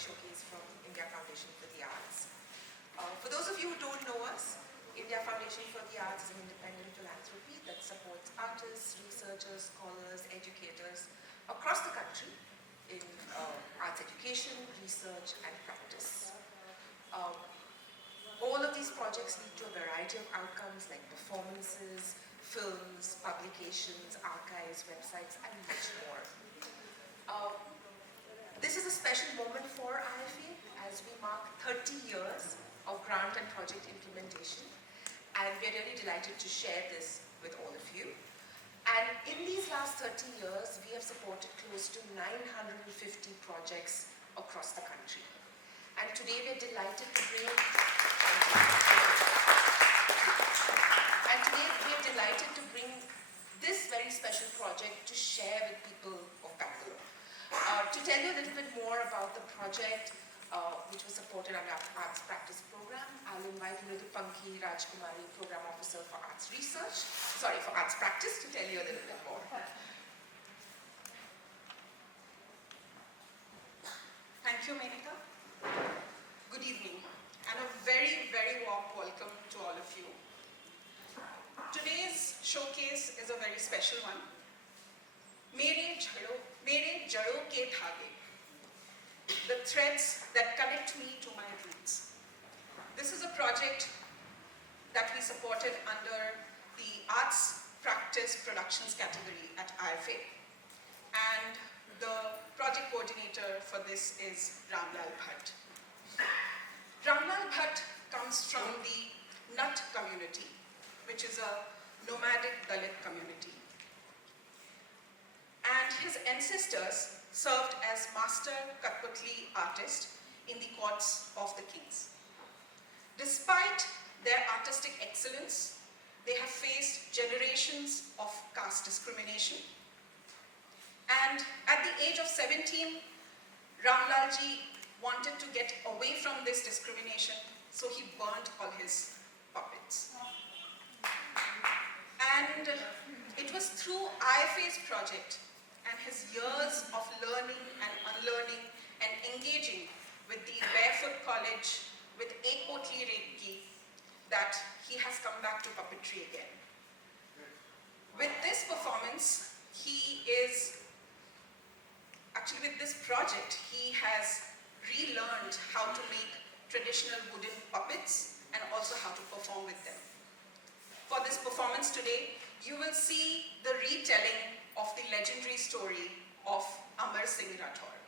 showcase from India Foundation for the Arts. For those of you who don't know us, India Foundation for the Arts is an independent philanthropy that supports artists, researchers, scholars, educators across the country in arts education, research, and practice. All of these projects lead to a variety of outcomes like performances, films, publications, archives, websites, and much more. This is a special moment for IFA as we mark 30 years of grant and project implementation, and we're really delighted to share this with all of you. And in these last 30 years, we have supported close to 950 projects across the country. And today we're delighted to bring this very special project to share with people of Bangalore. To tell you a little bit more about the project, which was supported under our Arts Practice Program, I'll invite Mridupanki Rajkumari, Program Officer for Arts Practice, to tell you a little bit more. Thank you, Menika. Good evening, and a very, very warm welcome to all of you. Today's showcase is a very special one. Mere Jado Ke Dhage, the threads that connect me to my roots. This is a project that we supported under the Arts Practice Productions category at IFA, and the project coordinator for this is Ramlal Bhatt. Ramlal Bhatt comes from the Nat community, which is a nomadic Dalit community. And his ancestors served as master Kathputli artists in the courts of the kings. Despite their artistic excellence, they have faced generations of caste discrimination. And at the age of 17, Ramlalji wanted to get away from this discrimination, so he burnt all his puppets. And it was through IFA's project and his years of learning and unlearning and engaging with the Barefoot College, with Ek Potli Redki, that he has come back to puppetry again. With this performance, with this project, he has relearned how to make traditional wooden puppets and also how to perform with them. For this performance today, you will see the retelling of the legendary story of Amar Singh Rathore.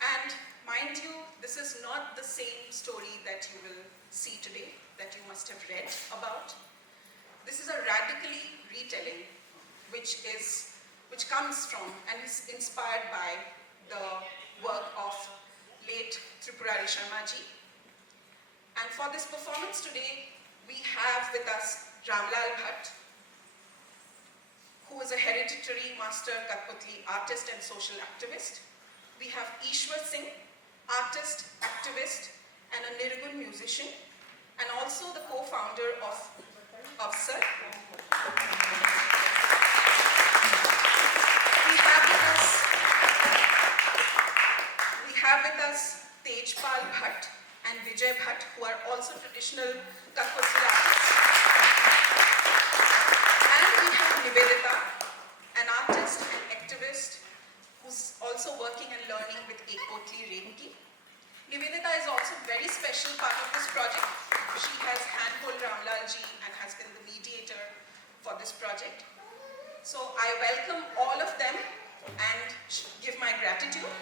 And mind you, this is not the same story that you will see today, that you must have read about. This is a radically retelling which comes from and is inspired by the work of late Tripurari Sharma ji. And for this performance today, we have with us Ramlal Bhatt, who is a hereditary master Kathputli artist and social activist. We have Ishwar Singh, artist, activist, and a Nirgun musician, and also the co-founder of Avsar. We have with us Tejpal Bhatt and Vijay Bhatt, who are also traditional Kathputli artists. And we have Nivedita, an artist and activist who's also working and learning with Ek Potli Redki. Nivedita is also a very special part of this project. She has handhold Ramlalji and has been the mediator for this project. So I welcome all of them and give my gratitude.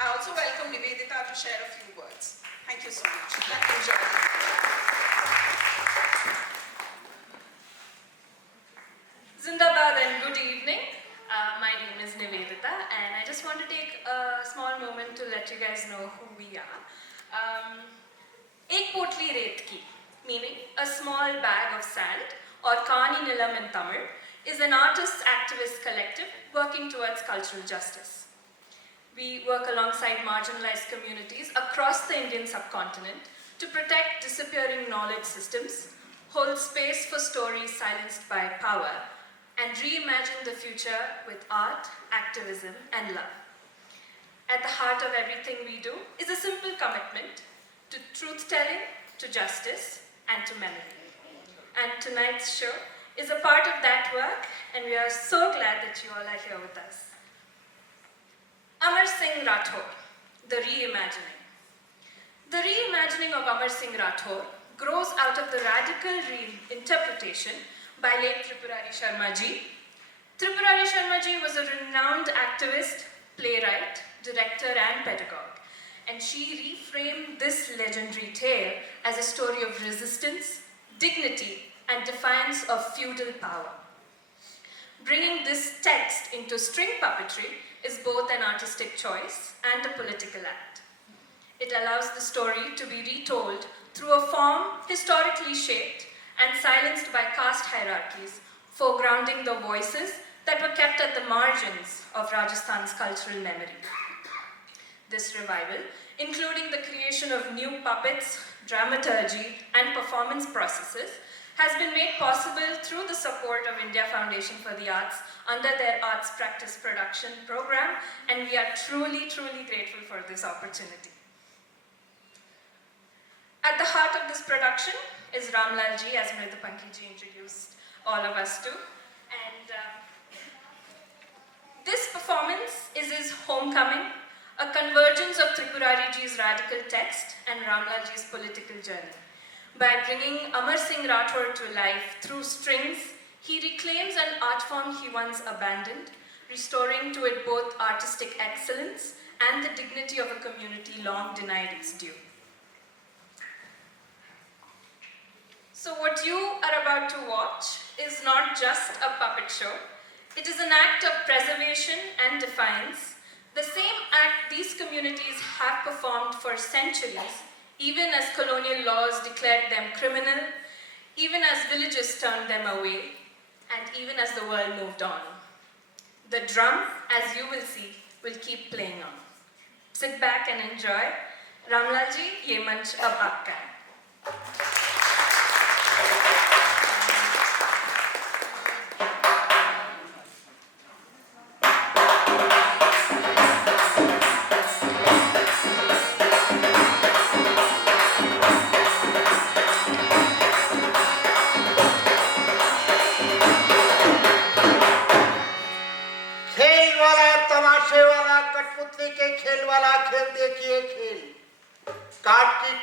I also welcome Nivedita to share a few words. Thank you so much. Enjoy. Zindabad and good evening. My name is Nivedita, and I just want to take a small moment to let you guys know who we are. Ek Potli Redki, meaning a small bag of sand, or Kani Nilam in Tamil, is an artist-activist collective working towards cultural justice. We work alongside marginalized communities across the Indian subcontinent to protect disappearing knowledge systems, hold space for stories silenced by power, and reimagine the future with art, activism, and love. at the heart of everything we do is a simple commitment to truth-telling, to justice, and to memory. And tonight's show is a part of that work, and we are so glad that you all are here with us. Amar Singh Rathore, the reimagining. The reimagining of Amar Singh Rathore grows out of the radical reinterpretation by late Tripurari Sharma ji. Tripurari Sharma ji was a renowned activist, playwright, director, and pedagogue, and she reframed this legendary tale as a story of resistance, dignity, and defiance of feudal power. Bringing this text into string puppetry is both an artistic choice and a political act. It allows the story to be retold through a form historically shaped and silenced by caste hierarchies, foregrounding the voices that were kept at the margins of Rajasthan's cultural memory. This revival, including the creation of new puppets, dramaturgy, and performance processes, has been made possible through the support of India Foundation for the Arts under their Arts Practice Production program, and we are truly, truly grateful for this opportunity. At the heart of this production is Ramlal ji, as Mridupanki ji introduced all of us to, and this performance is his homecoming, a convergence of Tripurari ji's radical text and Ramlal ji's political journey. By bringing Amar Singh Rathore to life through strings, he reclaims an art form he once abandoned, restoring to it both artistic excellence and the dignity of a community long denied its due. So what you are about to watch is not just a puppet show. It is an act of preservation and defiance, the same act these communities have performed for centuries, even as colonial laws declared them criminal, even as villages turned them away, and even as the world moved on. The drum, as you will see, will keep playing on. Sit back and enjoy. Ramlal ji, ye manch ab aapka hai.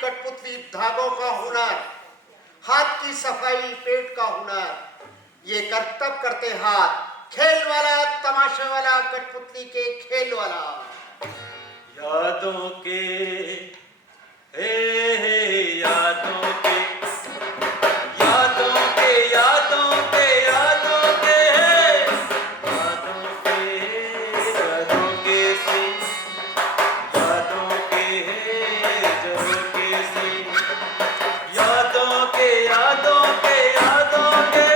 कठपुतली, धागों का हुनर, हाथ की सफाई, पेट का हुनर, ये करतब करते हाथ, खेल वाला, तमाशे वाला, कठपुतली के खेल वाला। यादों के यादों के यादों के यादों के यादों के यादों के यादों के से यादों के झरोके से यादों के यादों के यादों के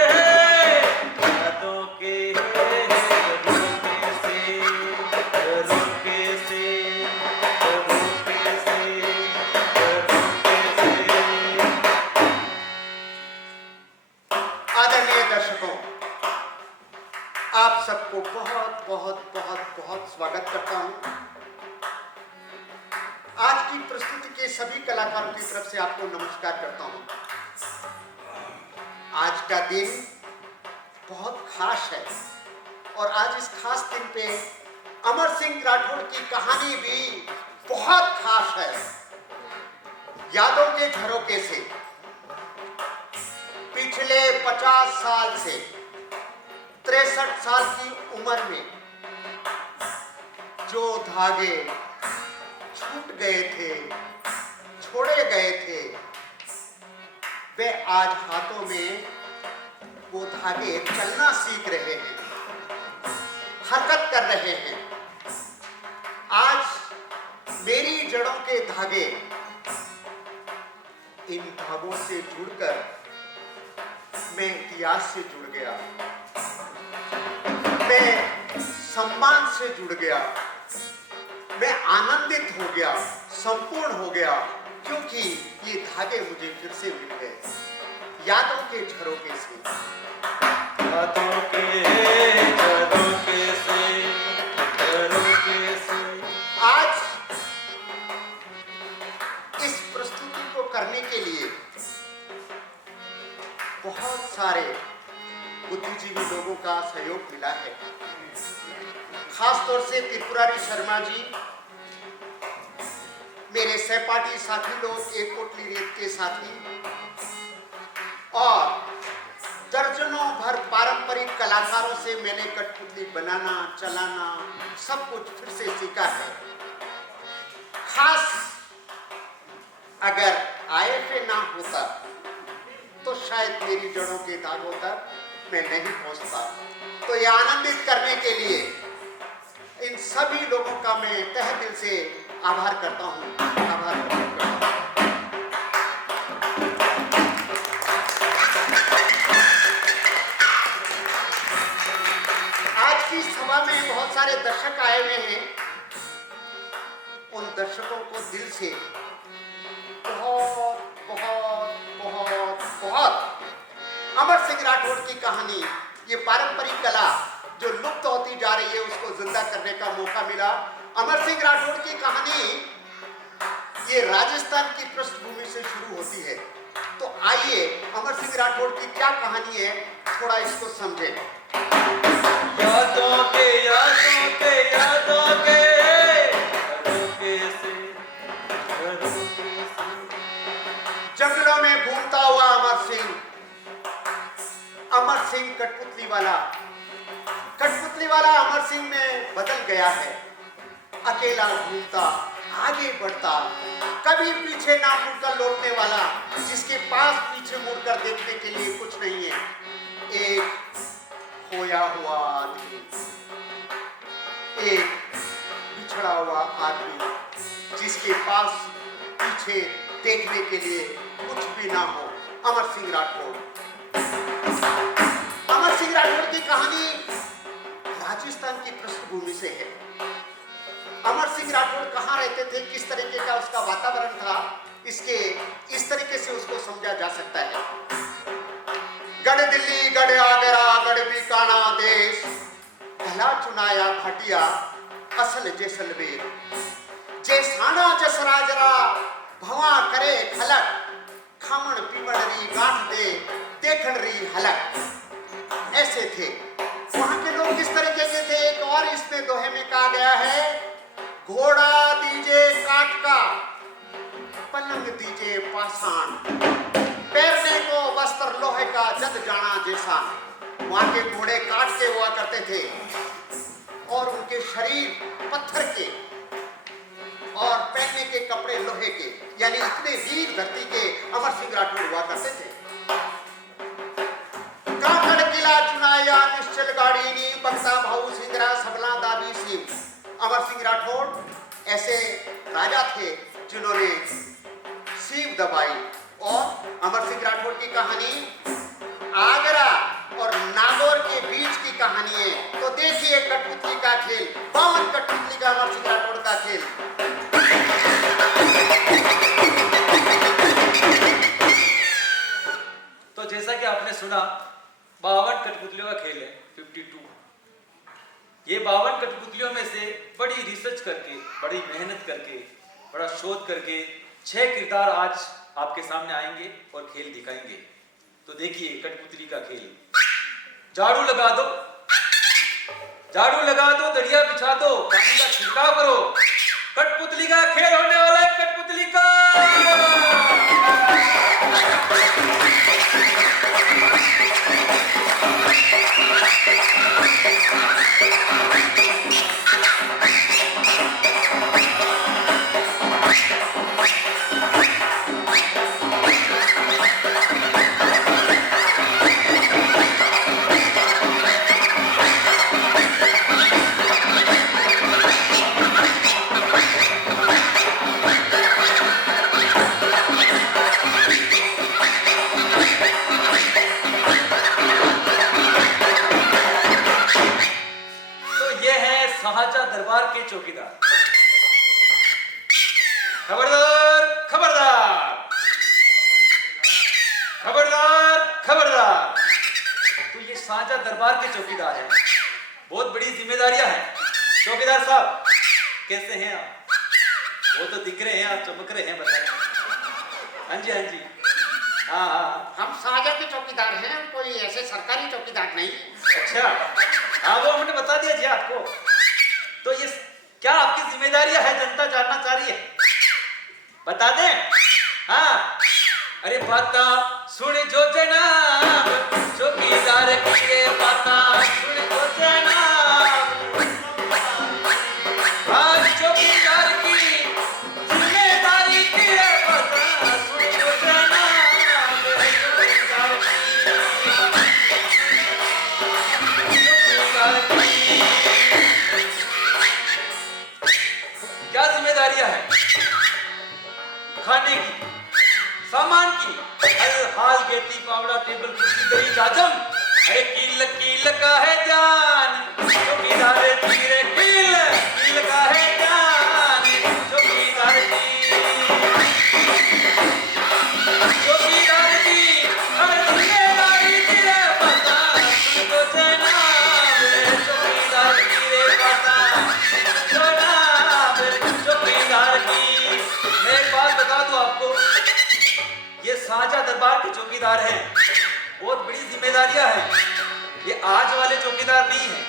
यादों के झरोके से झरोके से आदरणीय दर्शकों, आप सबको बहुत बहुत बहुत बहुत स्वागत करता हूं। आज की प्रस्तुति के सभी कलाकारों की तरफ से आपको नमस्कार करता हूं। आज का दिन बहुत खास है और आज इस खास दिन पे अमर सिंह राठौड़ की कहानी भी बहुत खास है। यादों के झरोके से पिछले 50 साल से 63 साल की उम्र में जो धागे छूट गए थे, छोड़े गए थे, वे आज हाथों में वो धागे चलना सीख रहे हैं, हरकत कर रहे हैं। आज मेरी जड़ों के धागे इन धागों से जुड़कर मैं इतिहास से जुड़ गया, मैं सम्मान से जुड़ गया, मैं आनंदित हो गया, संपूर्ण हो गया, क्योंकि ये धागे मुझे फिर से मिल गए यादों के झरोके से। यादों के झरोके से झरोके से आज बुद्धिजीवी लोगों का सहयोग मिला है। खास तौर से त्रिपुरारी शर्मा जी, मेरे सहपाठी साथी लोग, एक कोटली रेत के साथी, और दर्जनों भर पारंपरिक कलाकारों से मैंने कठपुतली बनाना, चलाना, सब कुछ फिर से सीखा है। खास अगर IFA ना होता तो शायद मेरी जड़ों के दागों तक मैं नहीं पहुंचता। तो ये आनंदित करने के लिए इन सभी लोगों का मैं तहे दिल से आभार करता हूं, आभार करता हूं। आज की सभा में बहुत सारे दर्शक आए हुए हैं। उन दर्शकों को दिल से बहुत बहुत बहुत बहुत अमर सिंह राठौड़ की कहानी, ये पारंपरिक कला जो लुप्त होती जा रही है, उसको जिंदा करने का मौका मिला। अमर सिंह राठौड़ की कहानी ये राजस्थान की पृष्ठभूमि से शुरू होती है। तो आइए अमर सिंह राठौड़ की क्या कहानी है, थोड़ा इसको समझें। यादों के यादों के यादों के झरोखे से, झरोखे से। जंगलों में घूमता हुआ अमर सिंह कठपुतली वाला अमर सिंह में बदल गया है। अकेला घूमता, आगे बढ़ता, कभी पीछे ना मुड़कर लौटने वाला, जिसके पास पीछे मुड़कर देखने के लिए कुछ नहीं है। एक खोया हुआ आदमी, एक बिछड़ा हुआ आदमी, जिसके पास पीछे देखने के लिए कुछ भी ना हो। अमर सिंह राठौड़ की कहानी राजस्थान की पृष्ठभूमि से है। अमर सिंह राठौड़ कहाँ रहते थे, किस तरीके का उसका वातावरण था, इस तरीके से उसको समझा जा सकता है। गढ़ दिल्ली, गढ़ आगरा, गढ़ बीकाना देश, भला चुनाया भाटिया, असल जैसलमेर, जैसाना जसराजरा, भवा करे खलक, खामण पीमड़ी गांठ दे, देखण री हलक। ऐसे थे वहां के लोग। किस तरीके के थे, एक और इसमें दोहे में कहा गया है, घोड़ा दीजे काठ का, पलंग दीजे पाषाण, पैरने को वस्त्र लोहे का, जद जाना जैसा। वहां के घोड़े काठ के हुआ करते थे और उनके शरीर पत्थर के और पहनने के कपड़े लोहे के, यानी इतने वीर धरती के अमर सिंह राठौड़ हुआ करते थे। काकड़ किला चुनाया निश्चल गाड़ीनी, बक्सा भाऊ सिंगरा सबला दाबी सिंह। अमर सिंह राठौड़ ऐसे राजा थे जिन्होंने सीव दबाई। और अमर सिंह राठौड़ की कहानी आगरा और नागौर के बीच की कहानी है। तो देखिए कठपुतली का खेल, 52 कठपुतली का अमर सिंह राठौड़ का खेल। तो जैसा कि आपने सुना, 52 कठपुतलियों का खेल है, 52। ये 52 कठपुतलियों में से बड़ी रिसर्च करके, बड़ी मेहनत करके, बड़ा शोध करके 6 किरदार आज आपके सामने आएंगे और खेल दिखाएंगे। तो देखिए कठपुतली का खेल। झाड़ू लगा दो, झाड़ू लगा दो, दड़िया बिछा दो, पानी का छिड़काव करो, कठपुतली का खेल होने वाला है। कठपुतली का महाराजा दरबार के चौकीदार। खबरदार खबरदार खबरदार खबरदार। तो ये साझा दरबार के चौकीदार हैं। बहुत बड़ी जिम्मेदारियां हैं। चौकीदार साहब कैसे हैं आप? वो तो दिख रहे हैं, आप चमक रहे हैं, बताएं। हाँ जी हाँ जी। हाँ हाँ। हम शाहजहाँ के चौकीदार हैं, कोई ऐसे सरकारी चौकीदार नहीं। अच्छा, हाँ वो हमने बता दिया जी आपको। तो ये क्या आपकी जिम्मेदारियां है, जनता जानना चाह रही है, बता दें? हाँ, अरे बता सुन जो जनाब, चौकीदार की ये बता सुन जो जनाब, हाँ चौकीदार की जिम्मेदारी की ये बता सुन जो जनाब, चौकीदार की क्या जिम्मेदारियां हैं? खाने की, सामान की, हाल गेटी पावड़ा टेबल कुर्सी दरी जाजम, अरे कील कील का है जान, चौकीदार तीरे कील कील का है जान, चौकीदार की हर जिम्मेदारी तेरे पता सुन तो जनाब, चौकीदार तीरे पता जनाब, चौकीदार की। मैं एक बात बता दूं आपको, ये शाहजहाँ दरबार के चौकीदार हैं, बहुत बड़ी जिम्मेदारियां हैं। ये आज वाले चौकीदार नहीं हैं,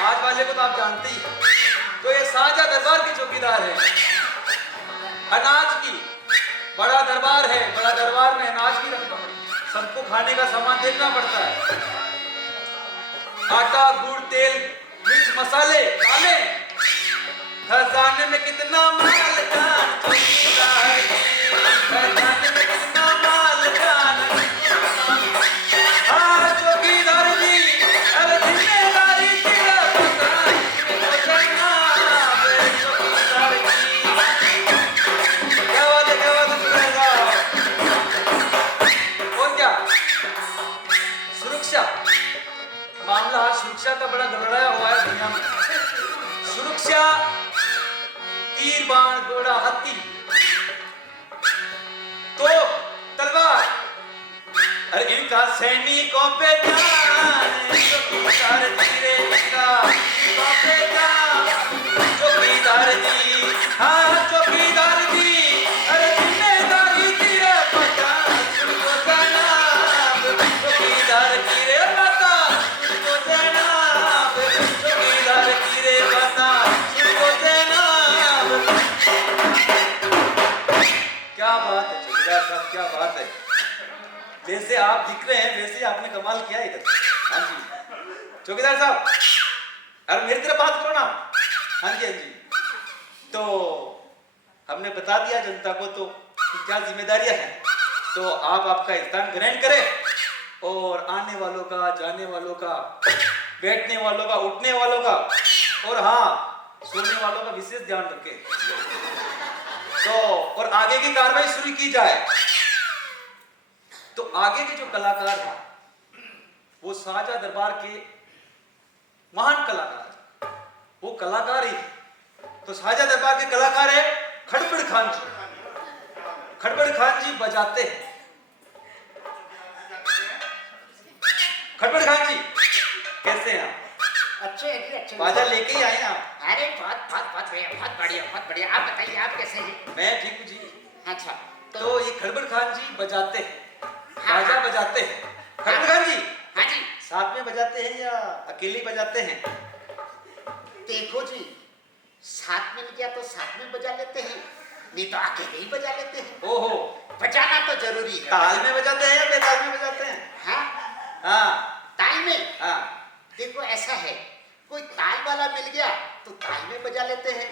आज वाले को तो आप जानते ही हैं। तो ये शाहजहाँ दरबार के चौकीदार हैं। अनाज की बड़ा दरबार है, बड़ा दरबार में अनाज की रखना पड़ती है, सबको खाने का सामान देखना पड़ता है। आटा गुड़ तेल मिर्च मसाले दालें, खजाने में कितना माल जान, चौकीदार खजाने में कितना माल जान, हाँ चौकीदार जी अब जिम्मेदारी तेरा पता जनाब, चौकीदार की क्या बात है, क्या बात है सुनेगा। और क्या सुरक्षा मामला, आज सुरक्षा का बड़ा गड़बड़ाया हुआ है दुनिया में। सुरक्षा, तीर बाण घोड़ा हाथी तो तलवार, अरे इनका सैनिकों पे जान, चौकीदार तीरे इनका पे जान, चौकीदार जी हाँ चौकीदार जी, अरे जिम्मेदारी तेरे पता सुनको जनाब, चौकीदार तीरे पता सुनको जनाब, चौकीदार तीरे पता सुनको जनाब। क्या बात है चौकीदार साहब, क्या बात है, जैसे आप दिख रहे हैं वैसे आपने कमाल किया इधर। हाँ जी चौकीदार साहब, अरे मेरी तरफ बात करो ना। हाँ जी हाँ जी, तो हमने बता दिया जनता को तो कि क्या जिम्मेदारियां हैं, तो आप आपका स्थान ग्रहण करें और आने वालों का, जाने वालों का, बैठने वालों का, उठने वालों का और हाँ सोने वालों का विशेष ध्यान रखें। तो और आगे की कार्रवाई शुरू की जाए। तो आगे के जो कलाकार हैं वो शाहजहाँ दरबार के महान कलाकार, वो कलाकार ही। तो शाहजहाँ दरबार के कलाकार है खड़बड़ खान जी। खड़बड़ खान जी बजाते हैं। खड़बड़ खान जी कैसे हैं आप? अच्छे हैं जी, अच्छे। बाजा लेके ही आए हैं आप? अरे बहुत बहुत बहुत बढ़िया, बहुत बढ़िया, बहुत बढ़िया। आप बताइए आप कैसे हैं? मैं ठीक हूँ जी। अच्छा तो ये खड़बड़ खान जी बजाते हैं, हाँ, बाजा बजाते हैं। खड़बड़ खान जी हाँ जी। साथ में बजाते हैं या अकेले बजाते हैं? देखो जी, साथ मिल गया तो साथ में बजा लेते हैं, नहीं तो अकेले ही बजा लेते हैं। ओहो, बजाना तो जरूरी है। ताल में बजाते हैं या बेताल में बजाते हैं? हाँ हाँ ताल में। हाँ। देखो ऐसा है, कोई ताल वाला मिल गया तो ताल में बजा लेते हैं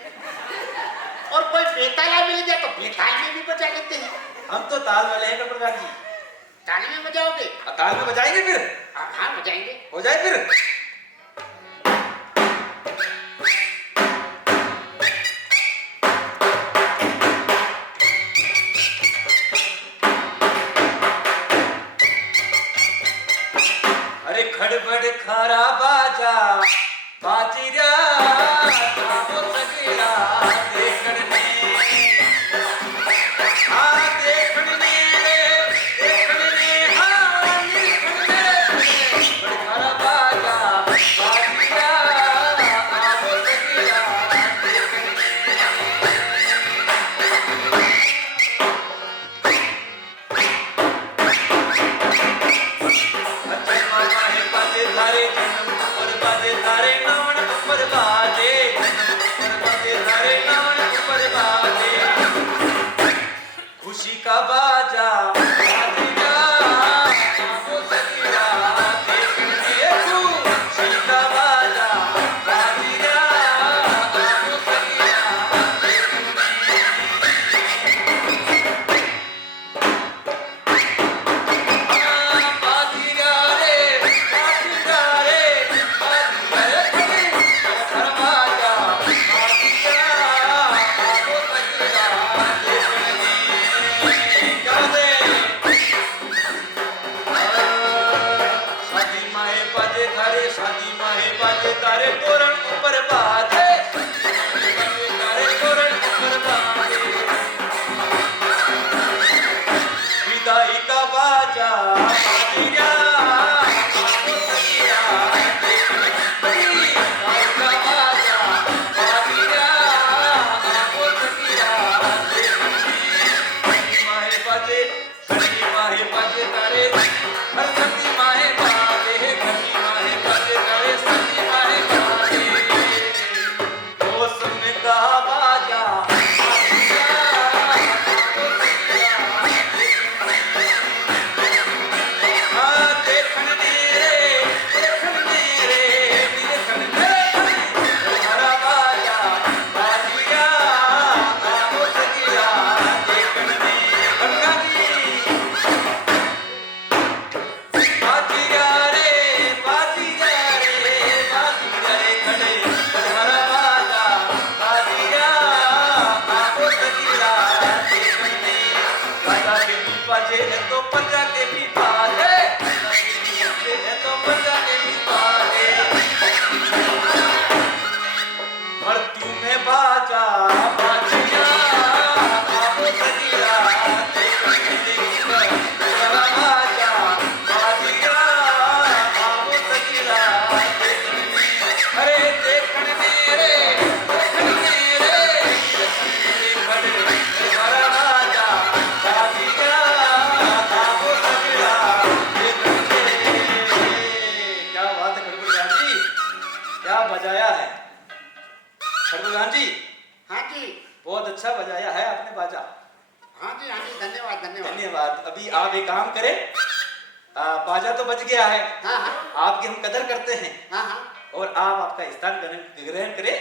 और कोई बेताला मिल गया तो बेताल में भी बजा लेते हैं। हम तो ताल वाले हैं खड़बड़ खान जी। ताल में बजाओगे? ताल में बजाएंगे फिर? हाँ बजाएंगे। हो जाए फिर। अरे खड़बड़ खारा बाजा बाजीरा वो सगला देखने, हाँ देखने हाँ निखने, खड़ खारा बाजा बजाने भी वाले, तो बजाने भी वाले। मृत्यु में बाजा बाजिया, आप सजीला बाजा बाजिया, आप सजीला। अरे देखन मेरे बाजा बाजिया, आप सजीला। क्या बात है खड़गपुर जी, क्या बजाया है खड़गपुर जी। हाँ जी, बहुत अच्छा बजाया है आपने बाजा। हाँ जी, हाँ जी, धन्यवाद धन्यवाद। धन्यवाद। अभी आप एक काम करें, बाजा तो बज गया है, हाँ हाँ आपकी हम कदर करते हैं हाँ हाँ। और आप आपका स्थान ग्रहण करें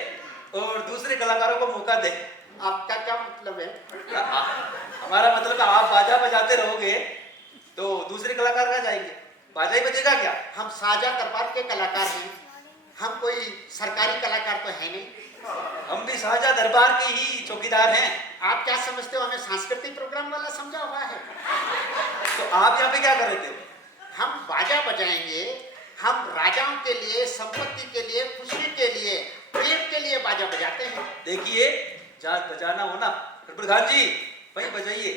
और दूसरे कलाकारों को मौका दें। आपका क्या मतलब है? हमारा मतलब है आप बाजा बजाते रहोगे तो दूसरे कलाकार कहाँ जाएंगे, बाजा ही बजेगा क्या? हम साजा दरबार के कलाकार हैं, हम कोई सरकारी कलाकार तो है नहीं। हम भी शाहजहां दरबार के ही चौकीदार हैं। आप क्या समझते हो, हमें सांस्कृतिक प्रोग्राम वाला समझा हुआ है? तो आप यहाँ पे क्या कर रहे थे? हम बाजा बजाएंगे, हम राजाओं के लिए, संपत्ति के लिए, खुशी के लिए, प्रेम के लिए बाजा बजाते हैं। देखिए, जहाँ बजाना हो ना प्रधान जी वहीं बजाइए,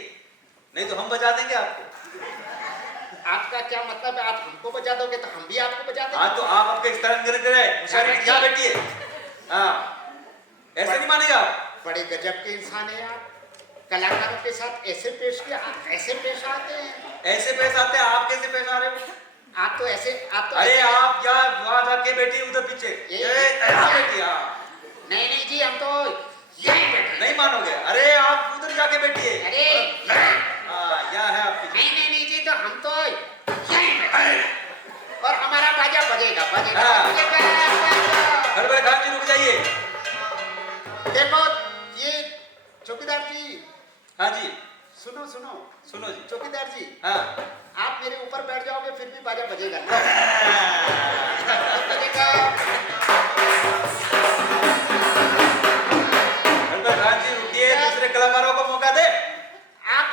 नहीं तो हम बजा देंगे आपको। आपका क्या मतलब है, आप हमको बजा दोगे तो हम भी आपको बजा देंगे? हाँ तो आप आपके स्थान ग्रहण करें, क्या बैठिए। हाँ ऐसे नहीं मानेगा आप। बड़े गजब के इंसान है आप, कलाकारों के साथ ऐसे पेश किया, आप ऐसे पेश आते हैं। ऐसे पेश आते हैं, आप कैसे पेश आ रहे हो? आप तो ऐसे, आप तो अरे ऐसे, आप यहाँ वहां जाके बैठिए उधर पीछे, यहाँ बैठिए। हाँ नहीं जी, हम तो यहीं बैठे। नहीं मानोगे? अरे आप उधर जाके बैठिए। अरे हाँ यहाँ है आप पीछे। नहीं जी, तो हम तो यहीं बैठे और हमारा बाजा बजेगा बजेगा हाँ। बजेगा। खड़बड़ खान जी रुक जाइए। देखो ये चौकीदार जी, हाँ जी सुनो सुनो सुनो जी। चौकीदार जी, हाँ आप मेरे ऊपर बैठ जाओगे फिर भी बाजा बजेगा ना? बजेगा। खड़बड़ खान जी रुकिए, दूसरे कलाकारों को मौका दे। आप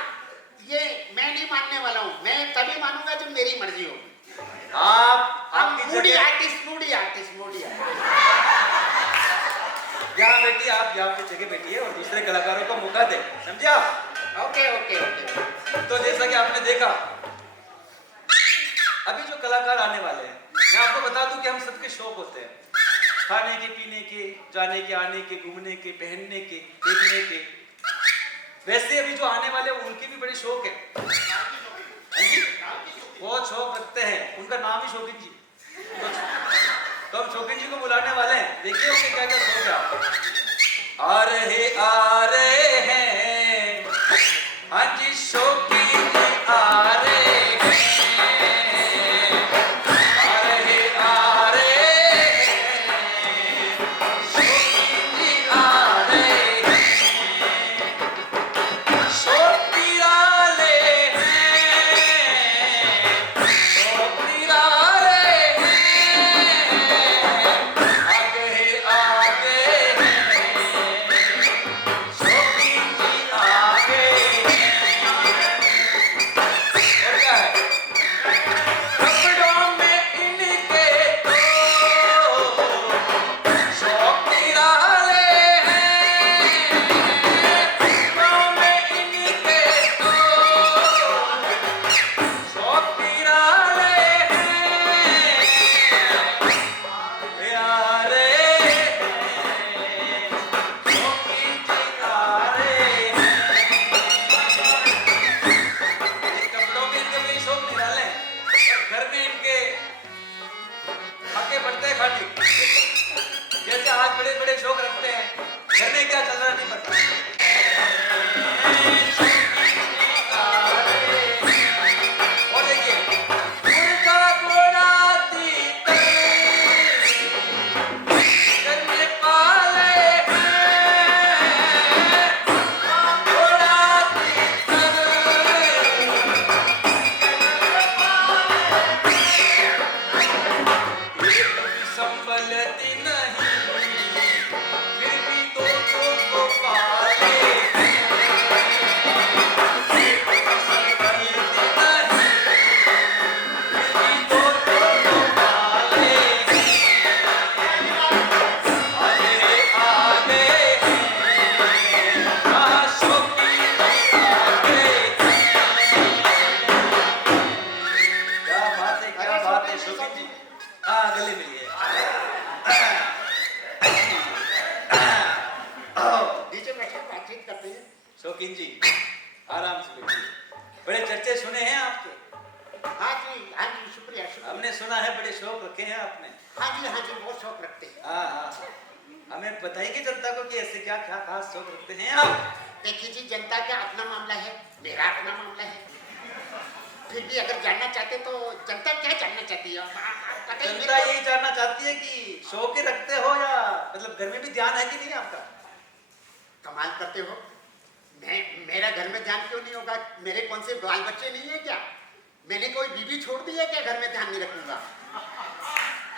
ये मैं नहीं मानने वाला हूँ, मैं तभी मानूंगा जब मेरी मर्जी हो। आप हम आपकी मूडी जगह artist, Moody artist, Moody artist. यहाँ बैठिए, आप यहाँ पे जगह बैठिए और दूसरे कलाकारों को मौका दे, समझे आप? Okay okay okay. तो जैसा कि आपने देखा, अभी जो कलाकार आने वाले हैं, मैं आपको बता दूं कि हम सबके शौक होते हैं, खाने के, पीने के, जाने के, आने के, घूमने के, पहनने के, देखने के। वैसे अभी जो आने वाले हैं उनके भी बड़े शौक है, बहुत शौक रखते हैं, उनका नाम ही शौकीन जी। तो हम शौकीन जी को बुलाने वाले हैं, देखिए उनके क्या क्या शौक है। आप आ रहे हैं, हाँ जी शौकीन जी आ रहे हैं, आ रहे हैं, शौकीन जी आ रहे हैं, शौक निराले हैं, शौक निराले हैं, आ गए हैं, शौक शौकीन जी आराम से बैठिए। बड़े चर्चे सुने हैं आपके, हाँ जी शुक्रिया शुक्रिया। हमने सुना है बड़े शौक रखे हैं आपने। हाँ जी बहुत शौक रखते हैं। हाँ, हमें बताइए जनता को कि ऐसे क्या क्या खास शौक रखते हैं आप। देखिए जी, जनता का अपना मामला है, मेरा अपना मामला है। फिर भी अगर जानना चाहते तो जनता क्या जानना चाहती है? पता ही जनता यही जानना चाहती है कि शौक ही रखते हो या मतलब घर में भी ध्यान है कि नहीं आपका। कमाल करते हो। मेरा घर में ध्यान क्यों नहीं होगा? मेरे कौन से बाल बच्चे नहीं है क्या? मैंने कोई बीवी छोड़ दी है क्या? घर में ध्यान नहीं रखूंगा।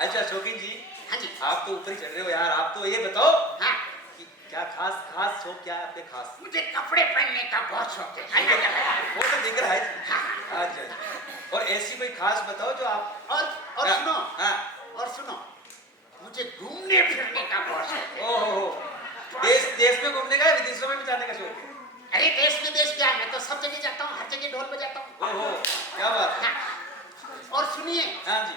अच्छा शौकीन जी, हाँ जी आप तो ऊपर ही चढ़ रहे हो यार। आप तो ये बताओ हाँ, कि क्या खास शौक क्या है आपके खास। मुझे कपड़े पहनने का बहुत शौक है। वो तो दिख रहा है। अच्छा, और ऐसी कोई खास बताओ जो आप। और हाँ, सुनो हाँ। और सुनो, मुझे घूमने फिरने का बहुत शौक है। ओहो, देश में घूमने का, विदेशों में भी जाने का शौक है। अरे देश विदेश क्या, मैं तो सब जगह जाता हूँ, हर जगह ढोल बजाता हूँ। ओहो, क्या बात है। हाँ। और सुनिए, हाँ जी,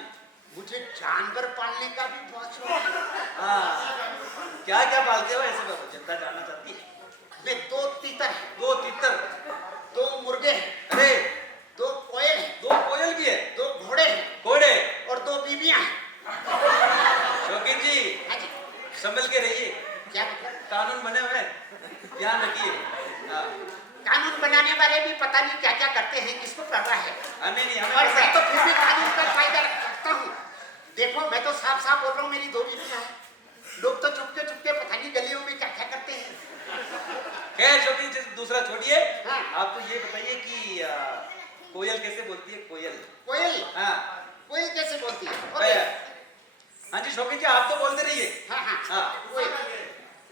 मुझे जानवर पालने का भी बहुत शौक है। हाँ, क्या क्या पालते हो ऐसे बताओ, जनता जानना चाहती है। मैं 2 तीतर हैं, 2 तीतर, 2 मुर्गे हैं, अरे 2 कोयल हैं, 2 कोयल भी है, 2 घोड़े हैं घोड़े। और 2 बीबियां हैं। शौकीन जी हाँ जी, संभल के रहिए, क्या मतलब? कानून बने हुए हैं, ध्यान रखिए। हाँ, कानून बनाने वाले भी पता नहीं क्या क्या करते हैं, किसको परवाह है। नहीं हमें और मैं तो पता। फिर भी कानून का फायदा रखता हूँ। देखो, मैं तो साफ साफ बोल रहा हूँ, मेरी 2 बीबियां हैं। लोग तो चुपके चुपके पता नहीं गलियों में क्या क्या करते हैं। खैर शौकीन जी दूसरा छोड़िए। हाँ। आप तो ये बताइए कि कोयल कैसे बोलती है, कोयल। कोयल, हाँ कोयल कैसे बोलती है? हाँ जी शौकीन जी आप तो बोलते रहिए। हाँ हाँ हाँ, कोयल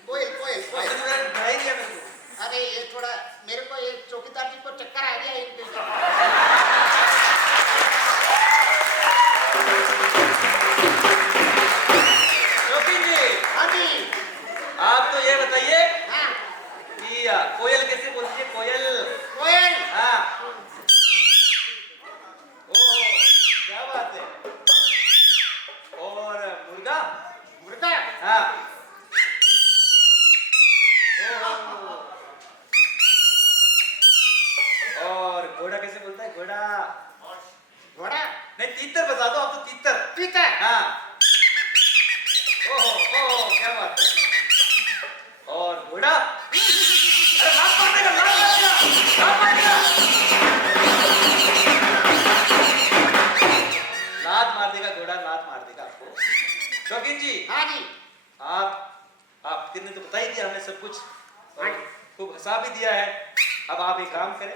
कोयल कोयल आपने कोयल। तो यार बढ़ाई दिया मेरे को। अरे ये थोड़ा मेरे को, ये चौकीदार जी को चक्कर आ गया इनके। शौकीन जी हाँ जी आप तो ये बताइए हाँ, कि कोयल कैसे बोलती है, कोयल। कोयल, हाँ, ओहो क्या बात है। और मुर्गा। मुर्गा, हाँ, ओहो। और घोड़ा कैसे बोलता है, घोड़ा। घोड़ा, नहीं तीतर बता दो आप तो, तीतर। तीतर, हाँ, ओहो ओहो क्या बात है। और घोड़ा, अरे लात मार देगा, लात मार देगा, लात मार देगा, लात मार देगा घोड़ा, लात मार देगा आपको। शौकीन जी हाँ जी आप ने तो बता ही दिया हमें सब कुछ और खूब हंसा भी दिया है। अब आप एक काम करें,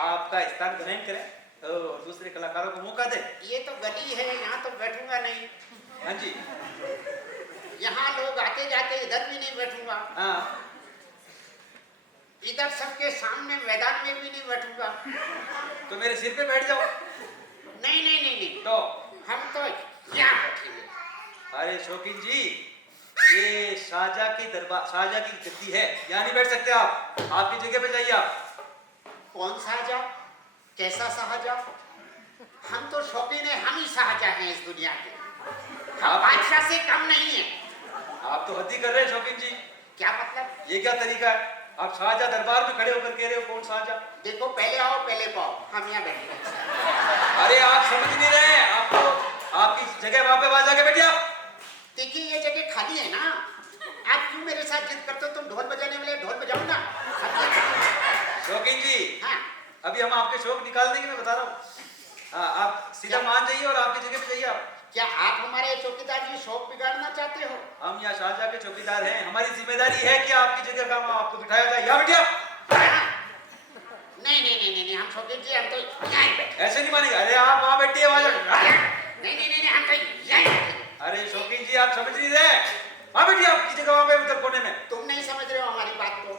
आपका स्थान ग्रहण करें और दूसरे कलाकारों को मौका दें। ये तो गली है, यहाँ तो बैठूंगा नहीं। हाँ जी, यहाँ लोग आते जाते, इधर भी नहीं बैठूंगा। हाँ, इधर सबके सामने मैदान में भी नहीं बैठूंगा। तो मेरे सिर पे बैठ जाओ। नहीं नहीं नहीं नहीं, तो हम तो यहाँ बैठेंगे। अरे शौकीन जी, ये शाहजहां की दरबार, शाहजहां की गद्दी है, यहाँ नहीं बैठ सकते आप, आपकी जगह पे जाइए आप। कौन शाहजहां? कैसा शाहजहां? हम तो शौकीन है, हम ही शाहजहां हैं इस दुनिया के। हम बादशाह से कम नहीं है। आप तो हद ही कर रहे हैं शौकीन जी। क्या मतलब? ये क्या तरीका है, आप शाहजहां दरबार में खड़े होकर कह रहे हो कौन शाहजहां। देखो, पहले आओ पहले पाओ, हम यहाँ बैठे हैं। अरे आप समझ नहीं रहे हैं, आपको आपकी जगह वहां पे वहां जाके बैठिए आप। देखिए, ये जगह खाली है ना। आप क्यों मेरे साथ जिद करते हो? तुम ढोल बजाने वाले, ढोल बजाओ ना। शौकीन जी हाँ, अभी हम आपके शौक निकाल देंगे, मैं बता रहा हूँ। हाँ, आप सीधा मान जाइए और आपकी जगह पे जाइए आप। क्या आप हमारे चौकीदार जी शौक बिगाड़ना चाहते हो? हम यहाँ शाहजहां के चौकीदार हैं, हमारी जिम्मेदारी है कि आपकी जगह का वहाँ आपको बिठाया जाए। यहाँ बैठिए आप। नहीं नहीं नहीं नहीं, हम शौकीन जी, हम तो यहाँ ही बैठे। ऐसे नहीं मानेंगे। अरे आप वहाँ बैठिए, वहाँ जाके। नहीं नहीं नहीं, हम तो यहाँ ही बैठे। अरे शौकीन जी आप समझ नहीं रहे, वहाँ बैठिए आपकी जगह वहाँ पे उधर कोने में। तुम नहीं समझ रहे हो हमारी बात को।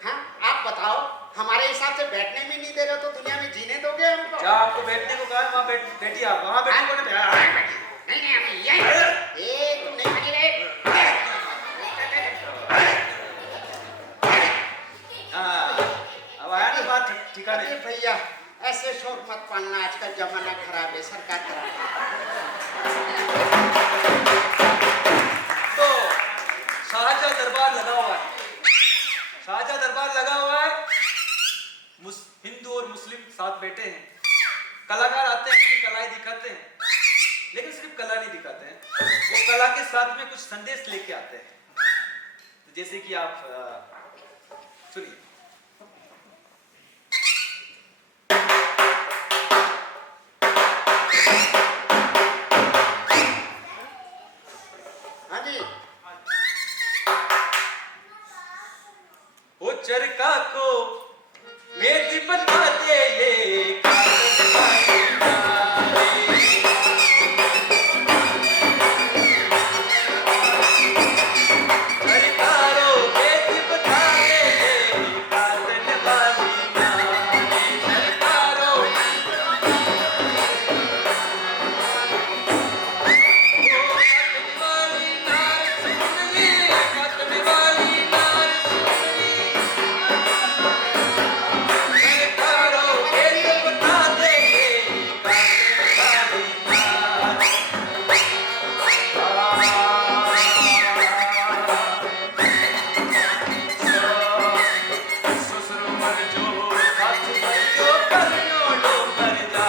हाँ, आप बताओ, हमारे हिसाब से बैठने भी नहीं दे रहे हो तो दुनिया में जीने दोगे हमको? जहाँ आपको बैठने को कहा है वहाँ बैठिए आप, वहाँ बैठिए कोने में। नहीं नहीं, हम यही। ए, तुम नहीं समझ रहे। हाँ, अब आया ना बात ठिकाने। अरे भैया, ऐसे शौक मत पालना, आजकल जमाना खराब है, सरकार खराब है। तो शाहजहां दरबार लगा हुआ है, शाहजहां दरबार लगा हुआ है साथ बैठे हैं। कलाकार आते हैं, अपनी कलाएं दिखाते हैं, लेकिन सिर्फ कला नहीं दिखाते हैं, वो कला के साथ में कुछ संदेश लेके आते हैं। तो जैसे कि आप सुनिए। हाँ जी, वो चरखा को मेरी बता दे ये कागज वाली नारे। चरखा रो मेरी बता दे ये कागज वाली नारे। चरखा रो वो कागज वाली नार सुन ली, कागज वाली नार सुन ली। चरखारो मेरी बता दे ये कागज वाली नार। ससुर मर जो सास मर जो करियो लो कर जा।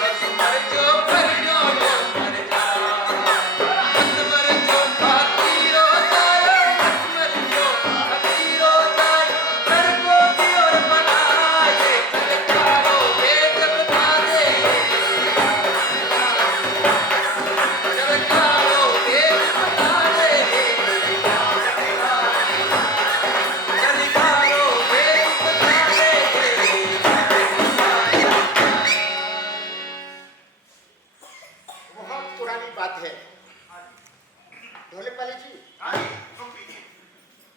सस मर जो करियो लो कर जा। मत मर जो खाती रो जाए, मत मर जो खाती रो जाए। घर को दियोर बनाए, चरखारो वेद बता दे। चरखारो वेद बता दे। चरखारो वेद बता दे। बहुत पुरानी बात है। ढोलेपाली जी,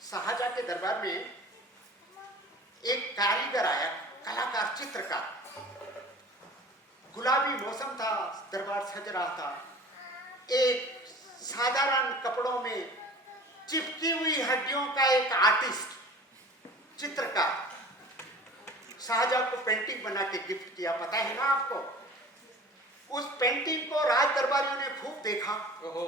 शाहजहां के दरबार में एक कारीगर आया, कलाकार, चित्रकार। गुलाबी मौसम था, दरबार सज रहा था। एक साधारण कपड़ों में चिपकी हुई हड्डियों का एक आर्टिस्ट, चित्रकार, शाहजहां को पेंटिंग बना के गिफ्ट किया। पता है ना आपको? उस पेंटिंग को राज दरबारियों ने खूब देखा, ओहो।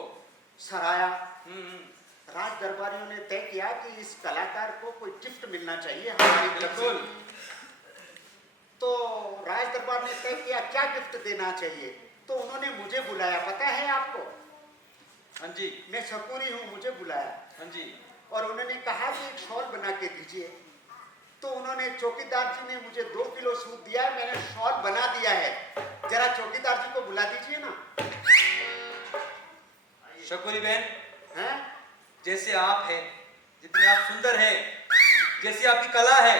सराहा। हम्म। राज दरबारियों ने तय किया कि इस कलाकार को कोई गिफ्ट मिलना चाहिए हमारी तरफ से। बिल्कुल। तो राज दरबार ने तय किया क्या गिफ्ट देना चाहिए। तो उन्होंने मुझे बुलाया, पता है आपको? हाँ जी, मैं शकूरी हूँ, मुझे बुलाया हाँ जी। और उन्होंने कहा कि एक शॉल बना के दीजिए। तो उन्होंने, चौकीदार जी ने मुझे 2 किलो सूत दिया है, मैंने शॉल बना दिया है। जरा चौकीदार जी को बुला दीजिए ना। शकुरी बहन, हैं? जैसे आप हैं, जितनी आप सुंदर हैं, जैसी आपकी कला है,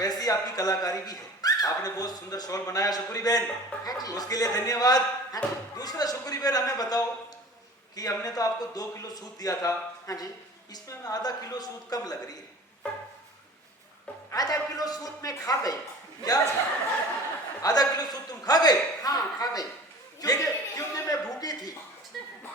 वैसी आपकी कलाकारी भी है। आपने बहुत सुंदर शॉल बनाया शकुरी बहन, हाँ जी, उसके लिए धन्यवाद। हाँ जी, दूसरा शकुरी बहन, हमें बताओ कि हमने तो आपको 2 किलो सूत दिया था, हाँ जी। इसमें हमें आधा किलो सूत कम लग रही है। आधा किलो सूत में खा गई। क्या आधा किलो सूत तुम खा गए? हाँ, खा गई, क्योंकि मैं भूखी थी।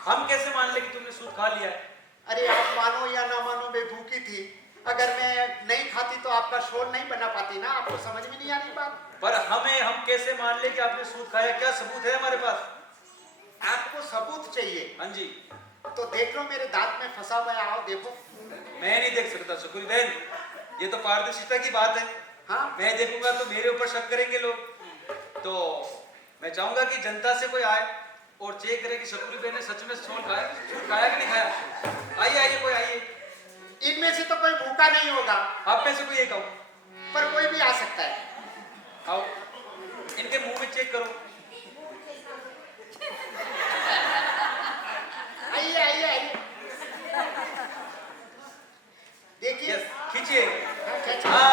हम कैसे मान ले कि तुमने सूत खा लिया है? अरे आप मानो या ना मानो, मैं भूखी थी। अगर मैं नहीं खाती तो आपका शॉल नहीं बना पाती ना। आपको समझ में नहीं आ रही बात? पर हम कैसे मान ले कि आपने सूत खाया? क्या सबूत है हमारे पास? आपको सबूत चाहिए हाँ जी। तो देख लो, मेरे दांत में फंसा हुआ है, आओ देखो। मैं नहीं देख सकता शकुरी बहन, ये तो पारदर्शिता की बात है। हाँ, मैं देखूंगा तो मेरे ऊपर शक करेंगे लोग। तो मैं चाहूंगा कि जनता से कोई आए और चेक करे कि शकुरी बहन ने सच में सूत खाया कि नहीं खाया। आइए आइए, कोई आइए। इनमें से तो कोई भूखा नहीं होगा, आप में से कोई एक आओ। पर कोई भी आ सकता है। आओ, इनके मुंह में चेक करो। आइए आइए आइए, देखिए। यस, खींचिए। हाँ, खींच। हाँ।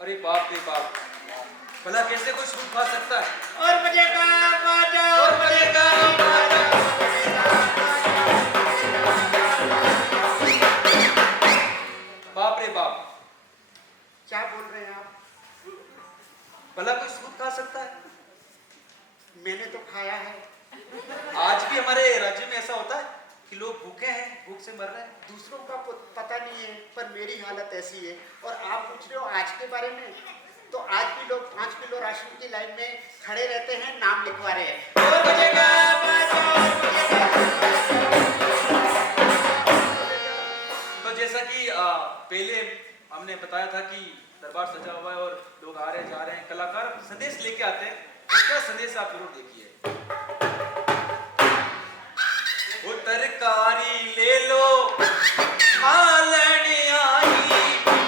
अरे बाप रे बाप, भला कैसे कोई सूट खा सकता है? और बजेगा बाजा, और बजेगा बाजा। बाप रे बाप, क्या बोल रहे हैं आप? भला कोई सूट खा सकता है? मैंने तो खाया है। आज भी हमारे राज्य में ऐसा होता है कि लोग भूखे हैं, भूख से मर रहे हैं। दूसरों का पता नहीं है, पर मेरी हालत ऐसी है। और आप पूछ रहे हो आज के बारे में, तो आज भी लोग 5 किलो राशन की लाइन में खड़े रहते हैं, नाम लिखवा रहे हैं। तो जैसा कि पहले हमने बताया था कि दरबार सजा हुआ है और लोग आ रहे जा रहे हैं, कलाकार संदेश लेके आते हैं। तो क्या संदेश आप जरूर देखिए। वो तरकारी ले लो मालन आई,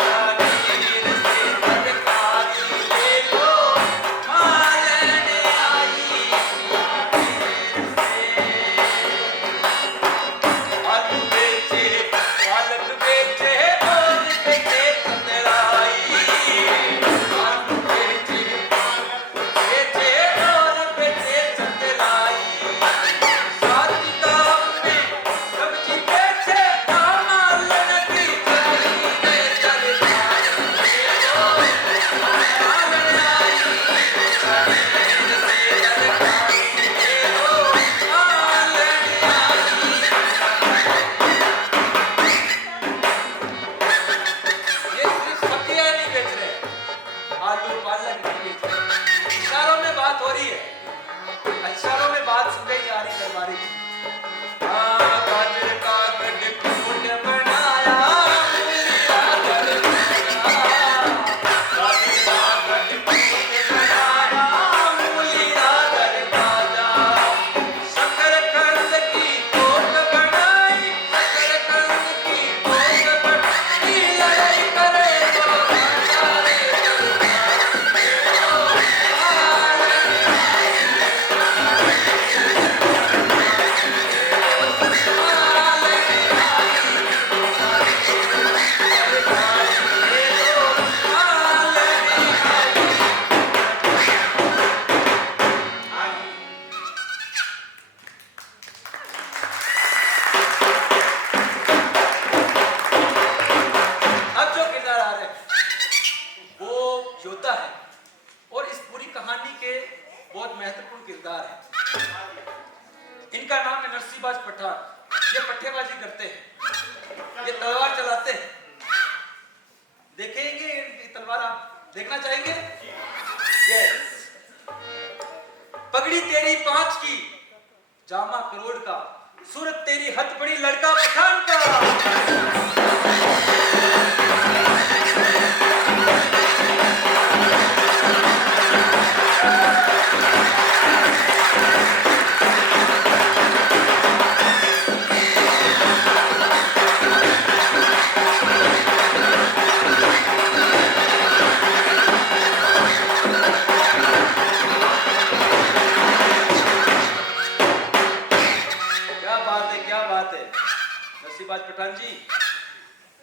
राजगीर से तरकारी ले लो मालन आई, राजगीर से आलू बेचे पालक बेचे और बेचे चंद्राई, आलू बेचे पालक बेचे और बेचे चंद्राई, शादी का सब्जी बेचे मालन की चली में चलता मालन आई, राजगीर से तरकारी ले लो मालन आई। ये सिर्फ सब्जियां नहीं बेच रहे, आलू पालक नहीं बेच रहे। इशारों में बात हो रही है, इशारों में बात सुन गई जा रही दरबारी की। गाजर का गठफूट बनाया, मूलिया कर बनाया, गाजर का गठफूट बनाया, मूलिया कर भाजा, शकरकंद की कोट बनाई, शकरकंद की कोट बनाई, लड़ाई करे तो राजा रे अब जो किरदार आ रहे हैं वो योद्धा है और इस पूरी कहानी के बहुत महत्वपूर्ण किरदार है। इनका नाम है नरसिंहबाज पठान। ये पट्टेबाजी करते हैं, ये तलवार चलाते हैं। देखेंगे ये तलवार, आप देखना चाहेंगे? यस। पगड़ी तेरी 5 की, जामा करोड़ का, सूरत तेरी हथबड़ी, लड़का पठान का। क्या बात है, क्या बात है नरसिंहबाज पठान जी,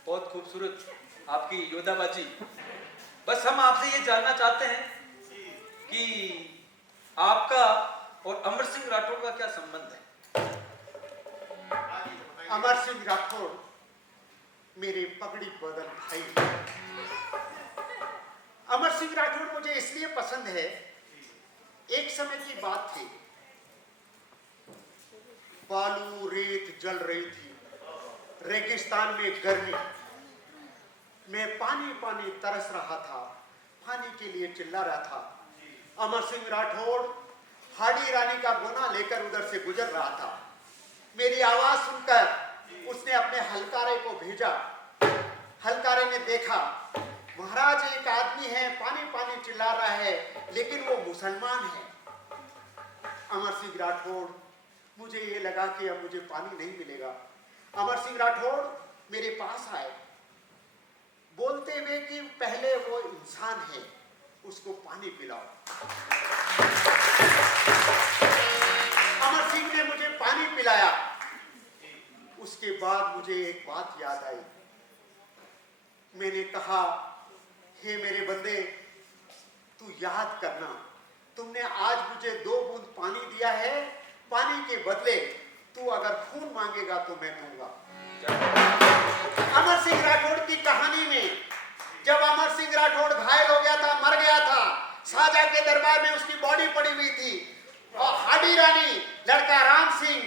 बहुत खूबसूरत आपकी योद्धाबाजी। बस हम आपसे ये जानना चाहते हैं कि आपका और अमर सिंह राठौड़ का क्या संबंध है? अमर सिंह राठौड़ मेरे पगड़ी बदल भाई। अमर सिंह राठौड़ मुझे इसलिए पसंद है, एक समय की बात थी, बालू रेत जल रही थी, रेगिस्तान में गर्मी, मैं पानी पानी तरस रहा था, पानी के लिए चिल्ला रहा था। अमर सिंह राठौड़ हाड़ी रानी का गोना लेकर उधर से गुजर रहा था। मेरी आवाज सुनकर उसने अपने हलकारे को भेजा। हलकारे ने देखा, महाराज एक आदमी है, पानी पानी चिल्ला रहा है, लेकिन वो मुसलमान है। अमर सिंह राठौड़, मुझे ये लगा कि अब मुझे पानी नहीं मिलेगा। अमर सिंह राठौड़ मेरे पास आए, बोलते हुए कि पहले वो इंसान है, उसको पानी पिलाओ। अमर सिंह ने मुझे पानी पिलाया। उसके बाद मुझे एक बात याद आई। मैंने कहा, हे मेरे बंदे, तू याद करना, तुमने आज मुझे 2 बूंद पानी दिया है, पानी के बदले तू अगर खून मांगेगा तो मैं दूंगा। अमर सिंह राठौड़ की कहानी में जब अमर सिंह राठौड़ घायल हो गया था, मर गया था, शाहजहां के दरबार में उसकी बॉडी पड़ी हुई थी और हाडी रानी, लड़का राम सिंह,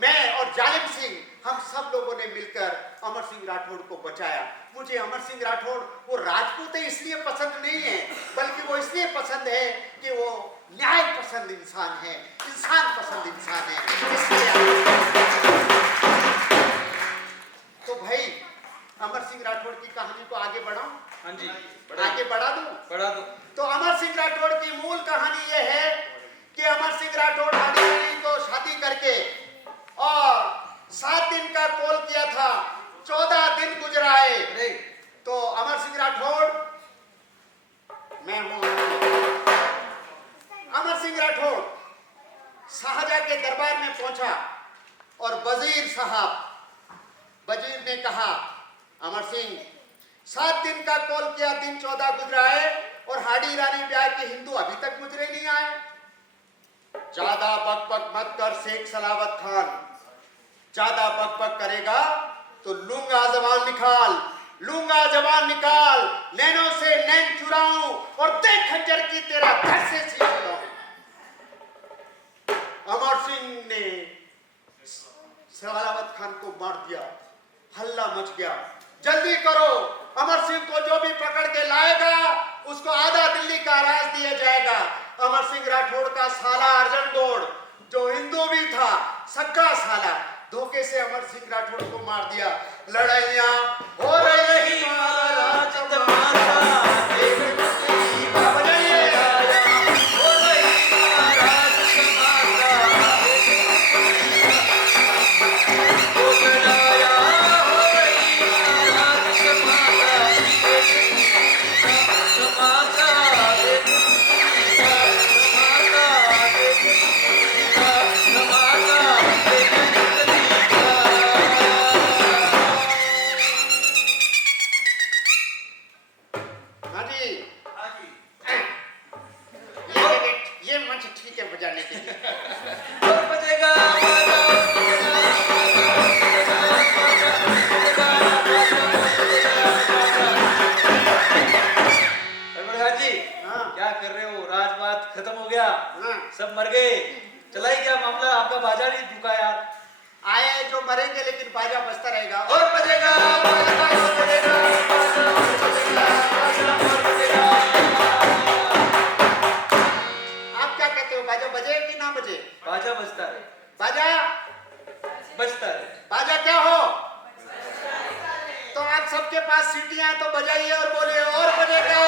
मैं और जालिम सिंह, हम सब लोगों ने मिलकर अमर सिंह राठौड़ को बचाया। मुझे अमर सिंह राठौड़ वो राजपूत है इसलिए पसंद नहीं है, बल्कि वो इसलिए पसंद है कि वो न्याय पसंद इंसान है, इंसान पसंद इंसान है, इसलिए। तो भाई अमर सिंह राठौड़ की कहानी को आगे बढ़ाऊं? हाँ जी, आगे बढ़ा दूं? बढ़ा दो। तो अमर सिंह राठौड़ की मूल कहानी यह है कि अमर सिंह राठौड़ हाडी रानी को शादी करके और 7 दिन का कॉल किया था, 14 दिन गुजराए। अरे तो अमर सिंह राठौड़, मैं हूं अमर सिंह राठौड़, शाहजहां के दरबार में पहुंचा और वजीर ने कहा, अमर सिंह 7 दिन का कॉल किया, दिन 14 गुजराए और हाडी रानी ब्याह के हिंदू अभी तक गुजरे नहीं आए। ज्यादा बकबक मत कर शेख सलावत खान, ज्यादा बकबक करेगा तो लूंगा जबान निकाल, नैनों से नैन चुराऊं और देख खंजर की तेरा घर से सीख लाऊं। अमर सिंह ने सलावत खान को मार दिया, हल्ला मच गया। जल्दी करो, अमर सिंह को जो भी पकड़ के लाएगा उसको आधा दिल्ली का राज दिया जाएगा। अमर सिंह राठौड़ का साला अर्जन गौड़, जो हिंदू भी था, सक्का साला, धोखे से अमर सिंह राठौड़ को मार दिया। लड़ाइयां हो रही महाराज सब मर गए, चला ही क्या मामला? आपका बाजा नहीं झुका यार। आए जो मरेंगे लेकिन बाजा बजता रहेगा और बजेगा, आप क्या कहते हो, बाजा बजे कि ना बजे? बाजा बजता है, बाजा बजता है। बाजा क्या हो? तो आप सबके पास सीटियां तो बजाइए और बोलिए और बजेगा।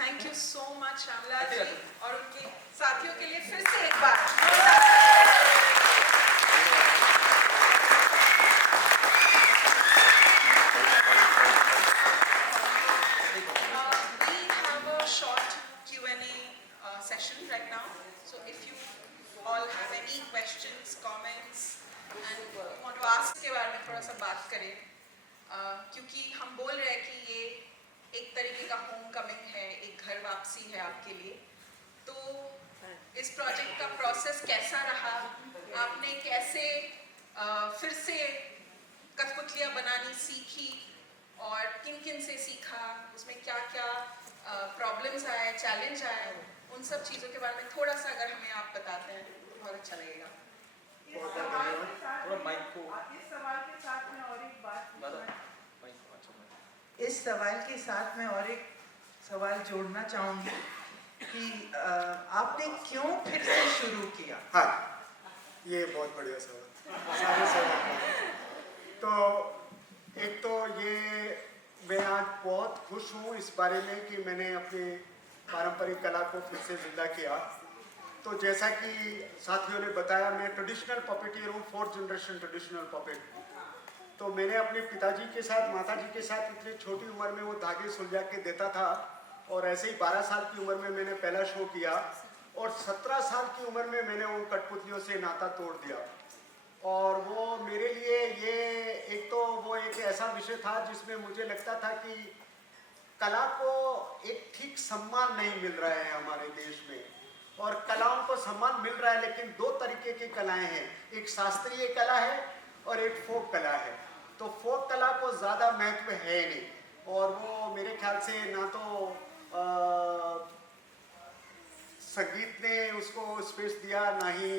Thank you so much Shyamlal ji और उनके साथियों के लिए फिर से एक बार we have a short Q&A session right now. So if you all have any questions, comments and want to ask के बारे में थोड़ा सा बात करें, क्योंकि हम बोल रहे हैं कि ये एक तरीके का होम कमिंग है, एक घर वापसी है आपके लिए। तो इस प्रोजेक्ट का प्रोसेस कैसा रहा? आपने कैसे फिर से कठपुतलियाँ बनानी सीखी और किन किन से सीखा? उसमें क्या क्या प्रॉब्लम्स आए, चैलेंज आए, उन सब चीज़ों के बारे में थोड़ा सा अगर हमें आप बताते हैं तो बहुत अच्छा लगेगा। थोड़ा माइक को इस सवाल के साथ में और एक बात बता। इस सवाल के साथ मैं और एक सवाल जोड़ना चाहूँगी कि आपने क्यों फिर से शुरू किया? हाँ, ये बहुत बढ़िया सवाल, सारे सवाल। तो एक तो ये मैं आज बहुत खुश हूँ इस बारे में कि मैंने अपनी पारंपरिक कला को फिर से जिंदा किया। तो जैसा कि साथियों ने बताया, मैं ट्रेडिशनल पपेटियर हूँ, 4th जनरेशन ट्रेडिशनल पपेट। तो मैंने अपने पिताजी के साथ, माताजी के साथ इतनी छोटी उम्र में वो धागे सुलझा के देता था, और ऐसे ही 12 साल की उम्र में मैंने पहला शो किया, और 17 साल की उम्र में मैंने उन कठपुतलियों से नाता तोड़ दिया। और वो मेरे लिए ये एक तो वो एक ऐसा विषय था जिसमें मुझे लगता था कि कला को एक ठीक सम्मान नहीं मिल रहा है हमारे देश में, और कलाओं को सम्मान मिल रहा है, लेकिन दो तरीके की कलाएं हैं, एक शास्त्रीय कला है और एक फोक कला है। तो फोक कला को ज़्यादा महत्व है नहीं, और वो मेरे ख्याल से ना तो संगीत ने उसको स्पेस दिया, ना ही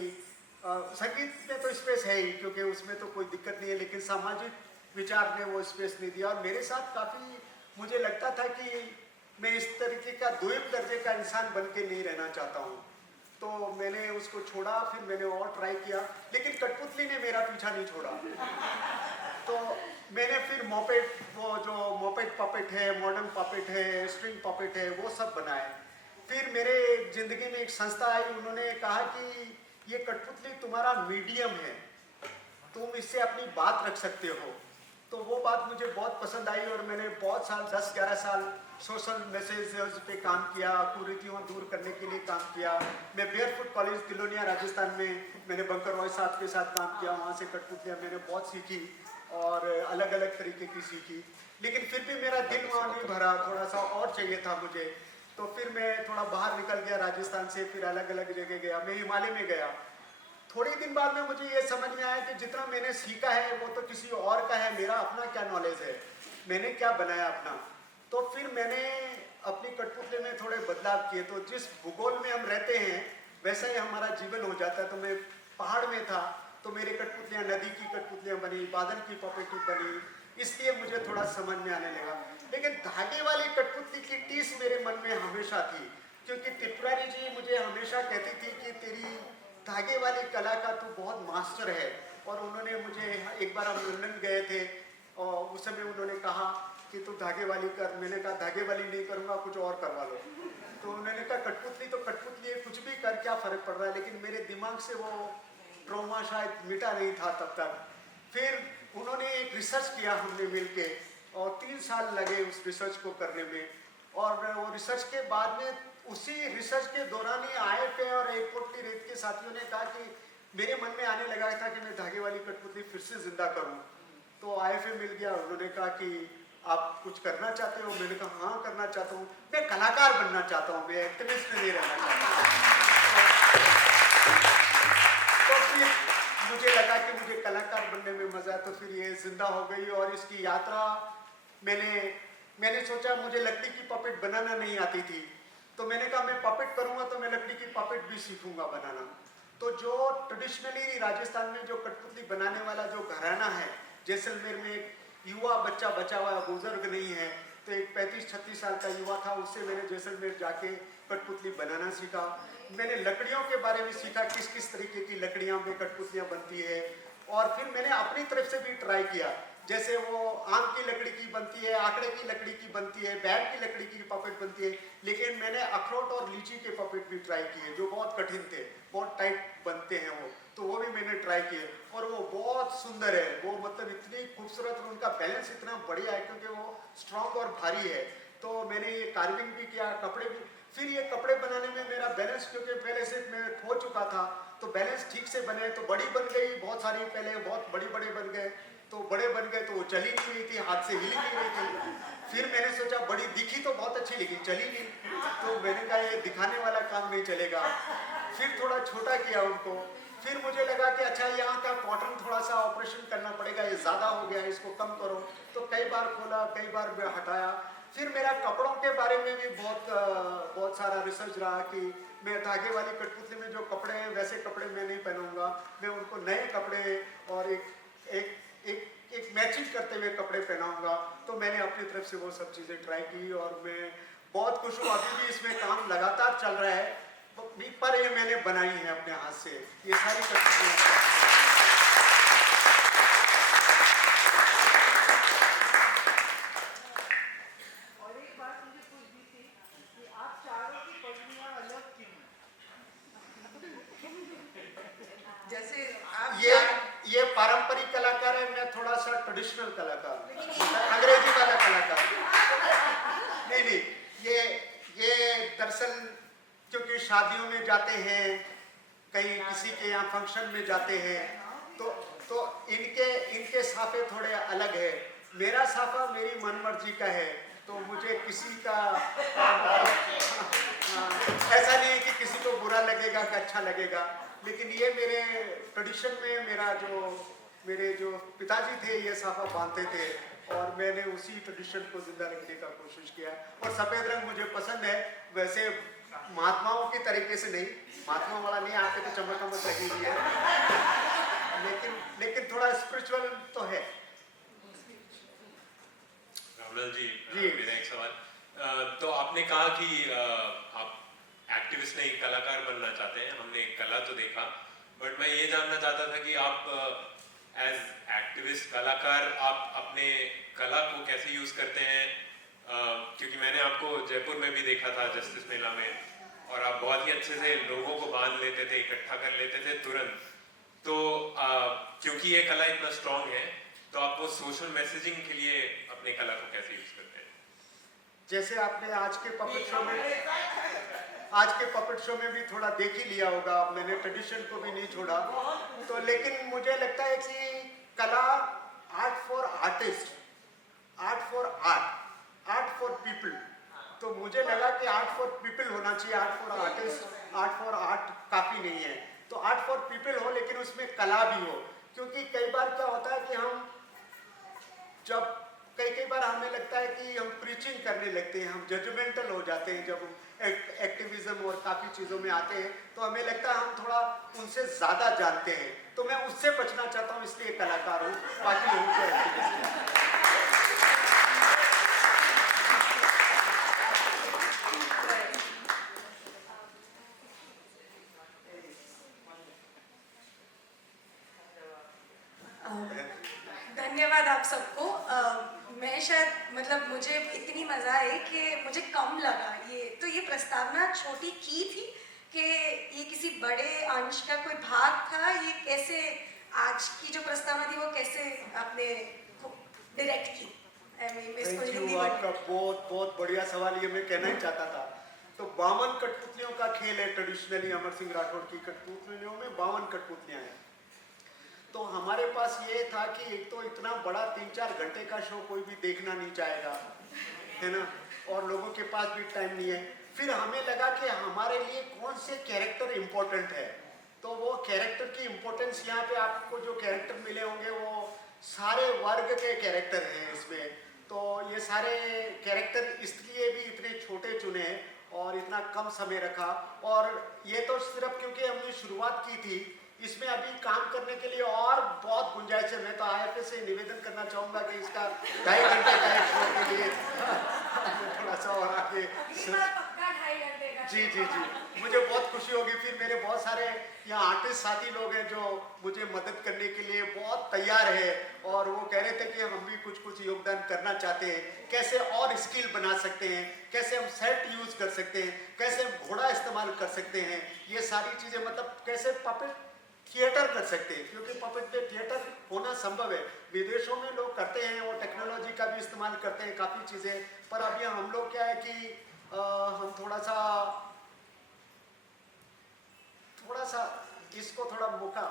संगीत में तो स्पेस है ही क्योंकि उसमें तो कोई दिक्कत नहीं है, लेकिन सामाजिक विचार ने वो स्पेस नहीं दिया। और मेरे साथ काफ़ी मुझे लगता था कि मैं इस तरीके का द्वीप दर्जे का इंसान बन के नहीं रहना चाहता हूँ, तो मैंने उसको छोड़ा। फिर मैंने और ट्राई किया, लेकिन कठपुतली ने मेरा पीछा नहीं छोड़ा। तो मैंने फिर मोपेट, वो जो मोपेट पपेट है, मॉडर्न पपेट है, स्ट्रिंग पपेट है, वो सब बनाए। फिर मेरे ज़िंदगी में एक संस्था आई, उन्होंने कहा कि ये कठपुतली तुम्हारा मीडियम है, तुम इससे अपनी बात रख सकते हो। तो वो बात मुझे बहुत पसंद आई, और मैंने बहुत साल, 10-11 साल सोशल मैसेज पे काम किया, कुरीतियों दूर करने के लिए काम किया। मैं बेयरफुट कॉलेज तिलोनिया राजस्थान में मैंने बंकर रॉय साहब के साथ काम किया, वहाँ से कठपुतलियाँ मैंने बहुत सीखी और अलग अलग तरीके की सीखी, लेकिन फिर भी मेरा दिल वहाँ नहीं भरा, थोड़ा सा और चाहिए था मुझे। तो फिर मैं थोड़ा बाहर निकल गया राजस्थान से, फिर अलग अलग जगह गया, मैं हिमालय में गया। थोड़े दिन बाद में मुझे ये समझ में आया कि जितना मैंने सीखा है वो तो किसी और का है, मेरा अपना क्या नॉलेज है, मैंने क्या बनाया अपना। तो फिर मैंने अपनी कठपुतली में थोड़े बदलाव किए। तो जिस भूगोल में हम रहते हैं वैसा ही हमारा जीवन हो जाता है। तो मैं पहाड़ में था, तो मेरी कठपुतलियाँ नदी की कठपुतलियाँ बनी, बादल की पपेटी बनी, इसलिए मुझे थोड़ा समझ में आने लगा। लेकिन धागे वाली कठपुतली की टीस मेरे मन में हमेशा थी, क्योंकि त्रिपुरारी जी मुझे हमेशा कहती थी कि तेरी धागे वाली कला का तू बहुत मास्टर है। और उन्होंने मुझे, एक बार हम लंदन गए थे और उस समय उन्होंने कहा कि तू धागे वाली कर। मैंने कहा धागे वाली नहीं करूँगा, कुछ और करवा लो। तो उन्होंने कहा कठपुतली तो कठपुतली है, कुछ भी कर, क्या फ़र्क पड़ रहा है। लेकिन मेरे दिमाग से वो ट्रॉमा शायद मिटा नहीं था तब तक। फिर उन्होंने एक रिसर्च किया हमने मिलके, और 3 साल लगे उस रिसर्च को करने में। और वो रिसर्च के बाद में, उसी रिसर्च के दौरान ही IFA और एयरपोर्ट की रेत के साथियों ने कहा कि मेरे मन में आने लगा था कि मैं धागे वाली कठपुतली फिर से जिंदा करूं। तो IFA मिल गया, उन्होंने कहा कि आप कुछ करना चाहते हो? मैंने कहा हाँ करना चाहता हूँ, मैं कलाकार बनना चाहता हूँ, मैं एक्टिविस्ट नहीं रहना चाहता। तो फिर मुझे लगा कि मुझे कलाकार बनने में मजा, तो फिर ये जिंदा हो गई। और इसकी यात्रा मैंने सोचा, मुझे लकड़ी की पपेट बनाना नहीं आती थी, तो मैंने कहा मैं पपेट करूंगा तो मैं लकड़ी की पपेट भी सीखूंगा बनाना। तो जो ट्रेडिशनली राजस्थान में जो कठपुतली बनाने वाला जो घराना है, जैसलमेर में एक युवा बच्चा बचा हुआ, बुजुर्ग नहीं है, तो एक 35-36 साल का युवा था, उससे मैंने जैसलमेर जाके कठपुतली बनाना सीखा। मैंने लकड़ियों के बारे में सीखा, किस किस तरीके की लकड़ियों में कठपुतलियाँ बनती है। और फिर मैंने अपनी तरफ से भी ट्राई किया, जैसे वो आम की लकड़ी की बनती है, आकड़े की लकड़ी की बनती है, बैर की लकड़ी की पपेट बनती है। लेकिन मैंने अखरोट और लीची के पपेट भी ट्राई किए, जो बहुत कठिन थे, बहुत टाइट बनते हैं वो, तो वो भी मैंने ट्राई किए, और वो बहुत सुंदर है। वो मतलब इतनी खूबसूरत, और उनका बैलेंस इतना बढ़िया है क्योंकि वो स्ट्रॉन्ग और भारी है। तो मैंने ये कार्विंग भी किया, कपड़े भी। फिर ये कपड़े बनाने में मेरा बैलेंस, क्योंकि पहले से मैं खो चुका था, तो बैलेंस ठीक से बने। तो बड़ी बन गई बहुत सारी, पहले बहुत बड़े बन गए, तो बड़े बन गए तो वो चली नहीं रही थी, हाथ से हिली नहीं रही थी। फिर मैंने सोचा बड़ी दिखी तो बहुत अच्छी, लेकिन चली नहीं, तो मैंने कहा ये दिखाने वाला काम नहीं चलेगा। फिर थोड़ा छोटा किया उनको। फिर मुझे लगा कि अच्छा यहाँ का कॉटन थोड़ा सा ऑपरेशन करना पड़ेगा, ये ज़्यादा हो गया, इसको कम करो। तो कई बार खोला, कई बार हटाया। फिर मेरा कपड़ों के बारे में भी बहुत सारा रिसर्च रहा कि मैं धागे वाली कठपुतली में जो कपड़े हैं वैसे कपड़े मैं नहीं पहनूंगा, मैं उनको नए कपड़े और एक एक मैचिंग करते हुए कपड़े पहनाऊंगा। तो मैंने अपनी तरफ से वो सब चीज़ें ट्राई की और मैं बहुत खुश हूँ। अभी भी इसमें काम लगातार चल रहा है, पर ये मैंने बनाई है अपने हाथ से। ये सारी कठपुतलियाँ और एक बात मुझे पूछनी थी कि आप चारों की पगड़ियाँ अलग क्यों हैं? जैसे आप ये पारंपरिक कलाकार है, मैं थोड़ा सा ट्रेडिशनल कलाकार, अंग्रेजी वाला कलाकार। नहीं, ये दरअसल क्योंकि शादियों में जाते हैं, कहीं किसी के यहाँ फंक्शन में जाते हैं, तो इनके साफे थोड़े अलग है। मेरा साफा मेरी मनमर्जी का है, तो मुझे किसी का ऐसा नहीं है कि किसी को बुरा लगेगा कि अच्छा लगेगा। लेकिन ये मेरे ट्रेडिशन में मेरे जो पिताजी थे ये साफा बांधते थे और मैंने उसी ट्रेडिशन को जिंदा रखने का कोशिश किया। और सफ़ेद रंग मुझे पसंद है, वैसे महात्माओं के तरीके से नहीं, महात्मा वाला नहीं, आके तो चमक लगी हुई है, लेकिन थोड़ा स्पिरिचुअल तो है। रामलाल जी, मेरा एक सवाल। तो आपने कहा कि आप एक्टिविस्ट नहीं कलाकार बनना चाहते हैं, हमने कला तो देखा, बट मैं ये जानना चाहता था कि आप एज एक्टिविस्ट कलाकार आप अपने कला को कैसे यूज करते हैं, क्योंकि मैंने आपको जयपुर में भी देखा था जस्टिस मेला में, और आप बहुत ही अच्छे से लोगों को बांध लेते थे, इकट्ठा कर लेते थे तुरंत। तो क्योंकि ये कला इतना स्ट्रॉन्ग है, तो आप वो सोशल मैसेजिंग के लिए अपने कला को कैसे यूज करते हैं? जैसे आपने आज के पपेट शो में भी थोड़ा देख ही लिया होगा, मैंने ट्रेडिशन को भी नहीं छोड़ा। तो लेकिन मुझे लगता है कि कला, art for artist, art for art, art for people. तो मुझे लगा कि आर्ट फॉर पीपल होना चाहिए, art for artist, art for art काफ़ी नहीं है। तो आर्ट फॉर पीपल हो, लेकिन उसमें कला भी हो। क्योंकि कई बार क्या होता है कि हम जब कई बार हमें लगता है कि हम प्रीचिंग करने लगते हैं, हम जजमेंटल हो जाते हैं जब एक्टिविज्म और काफ़ी चीज़ों में आते हैं, तो हमें लगता है हम थोड़ा उनसे ज़्यादा जानते हैं। तो मैं उससे बचना चाहता हूँ, इसलिए कलाकार हूँ, बाकी उनसे एक्टिविस्ट। धन्यवाद आप सबको। मैं शायद मुझे इतनी मज़ा आई कि मुझे कम लगा ये प्रस्तावना छोटी की थी कि ये किसी बड़े अंश का कोई भाग था। ये कैसे आज की जो प्रस्तावना थी वो कैसे आपने डायरेक्ट की। थैंक यू, आपका बहुत बहुत बढ़िया सवाल, ये मैं कहना ही चाहता था। तो 52 कठपुतलियों का खेल है ट्रेडिशनली, अमर सिंह राठौड़ की कठपुतलियों में 52 कठपुतलियाँ हैं। तो हमारे पास ये था कि एक तो इतना बड़ा 3-4 घंटे का शो कोई भी देखना नहीं चाहेगा, है ना, और लोगों के पास भी टाइम नहीं है। फिर हमें लगा कि हमारे लिए कौन से कैरेक्टर इम्पोर्टेंट है। तो वो कैरेक्टर की इम्पोर्टेंस, यहाँ पे आपको जो कैरेक्टर मिले होंगे वो सारे वर्ग के कैरेक्टर हैं इसमें। तो ये सारे कैरेक्टर इसलिए भी इतने छोटे चुने और इतना कम समय रखा। और ये तो सिर्फ क्योंकि हमने शुरुआत की थी, इसमें अभी काम करने के लिए और बहुत गुंजाइश है। मैं तो IFA से निवेदन करना चाहूँगा कि इसका 2.5 घंटे का एक शो के लिए थोड़ा सा और आगे। जी, मुझे बहुत खुशी होगी। फिर मेरे बहुत सारे यहाँ आर्टिस्ट साथी लोग हैं जो मुझे मदद करने के लिए बहुत तैयार है, और वो कह रहे थे कि हम भी कुछ योगदान करना चाहते हैं, कैसे और स्किल बना सकते हैं, कैसे हम सेट यूज़ कर सकते हैं, कैसे हम घोड़ा इस्तेमाल कर सकते हैं, ये सारी चीज़ें, कैसे पपेट थिएटर कर सकते हैं, क्योंकि पपेट पे थिएटर होना संभव है। विदेशों में लोग करते हैं, वो टेक्नोलॉजी का भी इस्तेमाल करते हैं काफ़ी चीज़ें। पर अभी हम लोग क्या है कि हम थोड़ा सा इसको थोड़ा मौका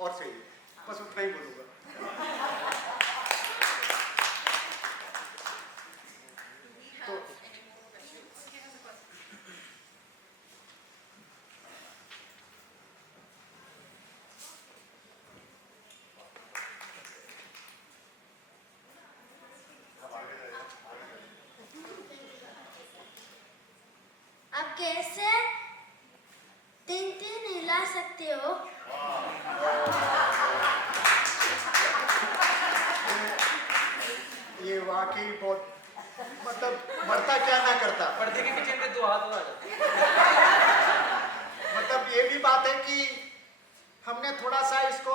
और चाहिए, बस उतना ही बोलूँगा। तो आप कैसे 3-3 हिला सकते हो? वाकई बहुत मतलब बढ़ता क्या ना करता। पर्दे के पीछे इनके 2 हाथ और आ जाते। मतलब ये भी बात है कि हमने थोड़ा सा इसको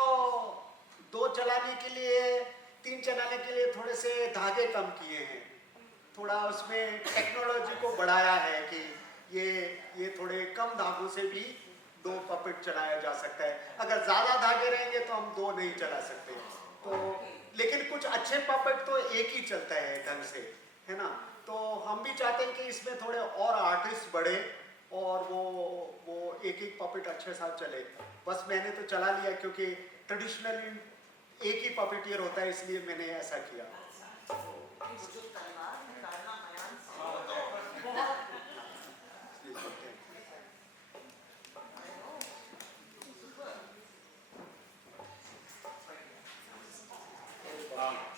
2 चलाने के लिए 3 चलाने के लिए थोड़े से धागे कम किए हैं, थोड़ा उसमें टेक्नोलॉजी को बढ़ाया है कि ये थोड़े कम धागों से भी 2 पपेट चलाया जा सकता है। अगर ज़्यादा धागे रहेंगे तो हम 2 नहीं चला सकते। तो लेकिन कुछ अच्छे पपेट तो एक ही चलता है ढंग से, है ना। तो हम भी चाहते हैं कि इसमें थोड़े और आर्टिस्ट बढ़े और वो एक पपेट अच्छे साथ चले। बस मैंने तो चला लिया क्योंकि ट्रेडिशनली एक ही पपेटियर होता है, इसलिए मैंने ऐसा किया।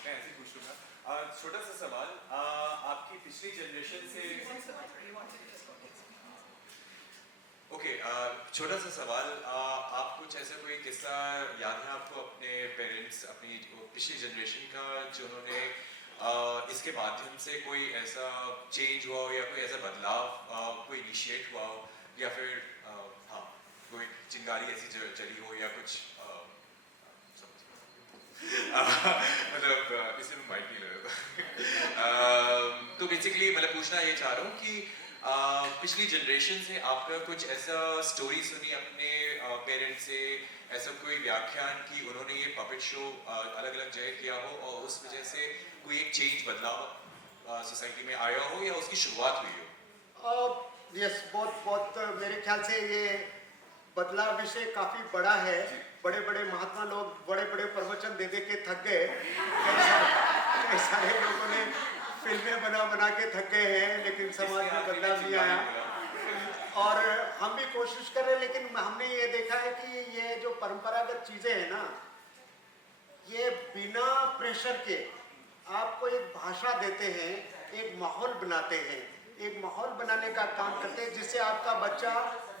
मैं ऐसे ही पूछ लूँगा। छोटा सा सवाल, आपकी पिछली जनरेशन से छोटा सा सवाल, आप कुछ ऐसा कोई किस्सा याद है आपको अपने पेरेंट्स, अपनी पिछली जनरेशन का, जिन्होंने इसके माध्यम से कोई ऐसा चेंज हुआ हो या कोई ऐसा बदलाव कोई इनिशिएट हुआ हो, या फिर हाँ कोई चिंगारी ऐसी चली हो या कुछ मतलब इससे में माइक नहीं लगा। तो बेसिकली मतलब पूछना ये चाह रहा हूँ कि पिछली जनरेशन से आपका कुछ ऐसा स्टोरी सुनी अपने पेरेंट्स से, ऐसा कोई व्याख्यान कि उन्होंने ये पपेट शो अलग अलग जगह किया हो और उस वजह से कोई एक चेंज बदलाव सोसाइटी में आया हो या उसकी शुरुआत हुई हो? यस, बहुत मेरे ख्याल से ये बदलाव विषय काफ़ी बड़ा है। बड़े बड़े महात्मा लोग बड़े बड़े प्रवचन दे के थक गए। कई सारे लोगों ने फिल्में बना के थक गए हैं, लेकिन समाज में बदलाव नहीं आया। और हम भी कोशिश कर रहे हैं, लेकिन हमने ये देखा है कि ये जो परंपरागत चीज़ें हैं ना, ये बिना प्रेशर के आपको एक भाषा देते हैं, एक माहौल बनाते हैं, एक माहौल बनाने का काम करते हैं, जिससे आपका बच्चा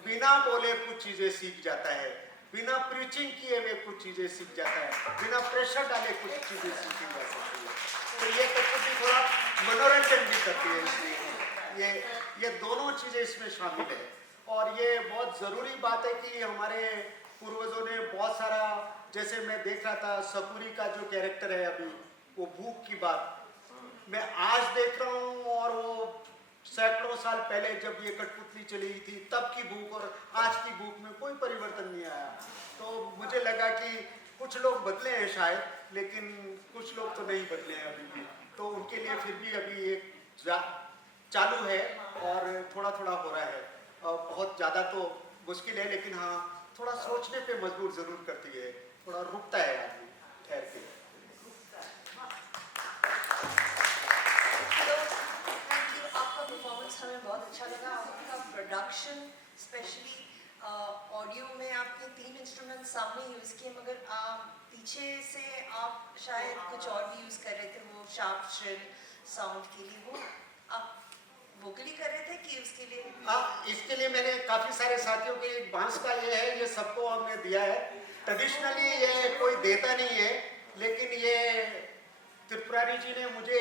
बिना बोले कुछ चीज़ें सीख जाता है, बिना प्रीचिंग किए हुए कुछ चीज़ें सीख जाता है, बिना प्रेशर डाले कुछ चीज़ें सीखी जा सकती है। तो ये कठपुतली थोड़ा मनोरंजन भी करती है, इसलिए ये दोनों चीज़ें इसमें शामिल है। और ये बहुत ज़रूरी बात है कि हमारे पूर्वजों ने बहुत सारा, जैसे मैं देख रहा था सकूरी का जो कैरेक्टर है अभी, वो भूख की बात मैं आज देख रहा हूँ, और वो सैकड़ों साल पहले जब ये कठपुतली चली थी तब की भूख और आज की भूख में कोई परिवर्तन नहीं आया। तो मुझे लगा कि कुछ लोग बदले हैं शायद, लेकिन कुछ लोग तो नहीं बदले हैं अभी भी। तो उनके लिए फिर भी अभी एक चालू है और थोड़ा थोड़ा हो रहा है। बहुत ज़्यादा तो मुश्किल है, लेकिन हाँ थोड़ा सोचने पे मजबूर ज़रूर करती है, थोड़ा रुकता है आदमी ठहर के। हमें बहुत अच्छा लगा आपका प्रोडक्शन, स्पेशली ऑडियो में आपने 3 इंस्ट्रूमेंट सामने यूज़ किए, मगर पीछे से आप शायद कुछ और भी यूज़ कर रहे थे, वो शार्प श्रिल साउंड के लिए। वो आप वोकली कर रहे थे कि उसके लिए? इसके लिए मैंने काफ़ी सारे साथियों के, बांस का ये है, ये सबको हमने दिया है। ट्रेडिशनली ये कोई देता नहीं है, लेकिन ये त्रिपुरारी जी ने मुझे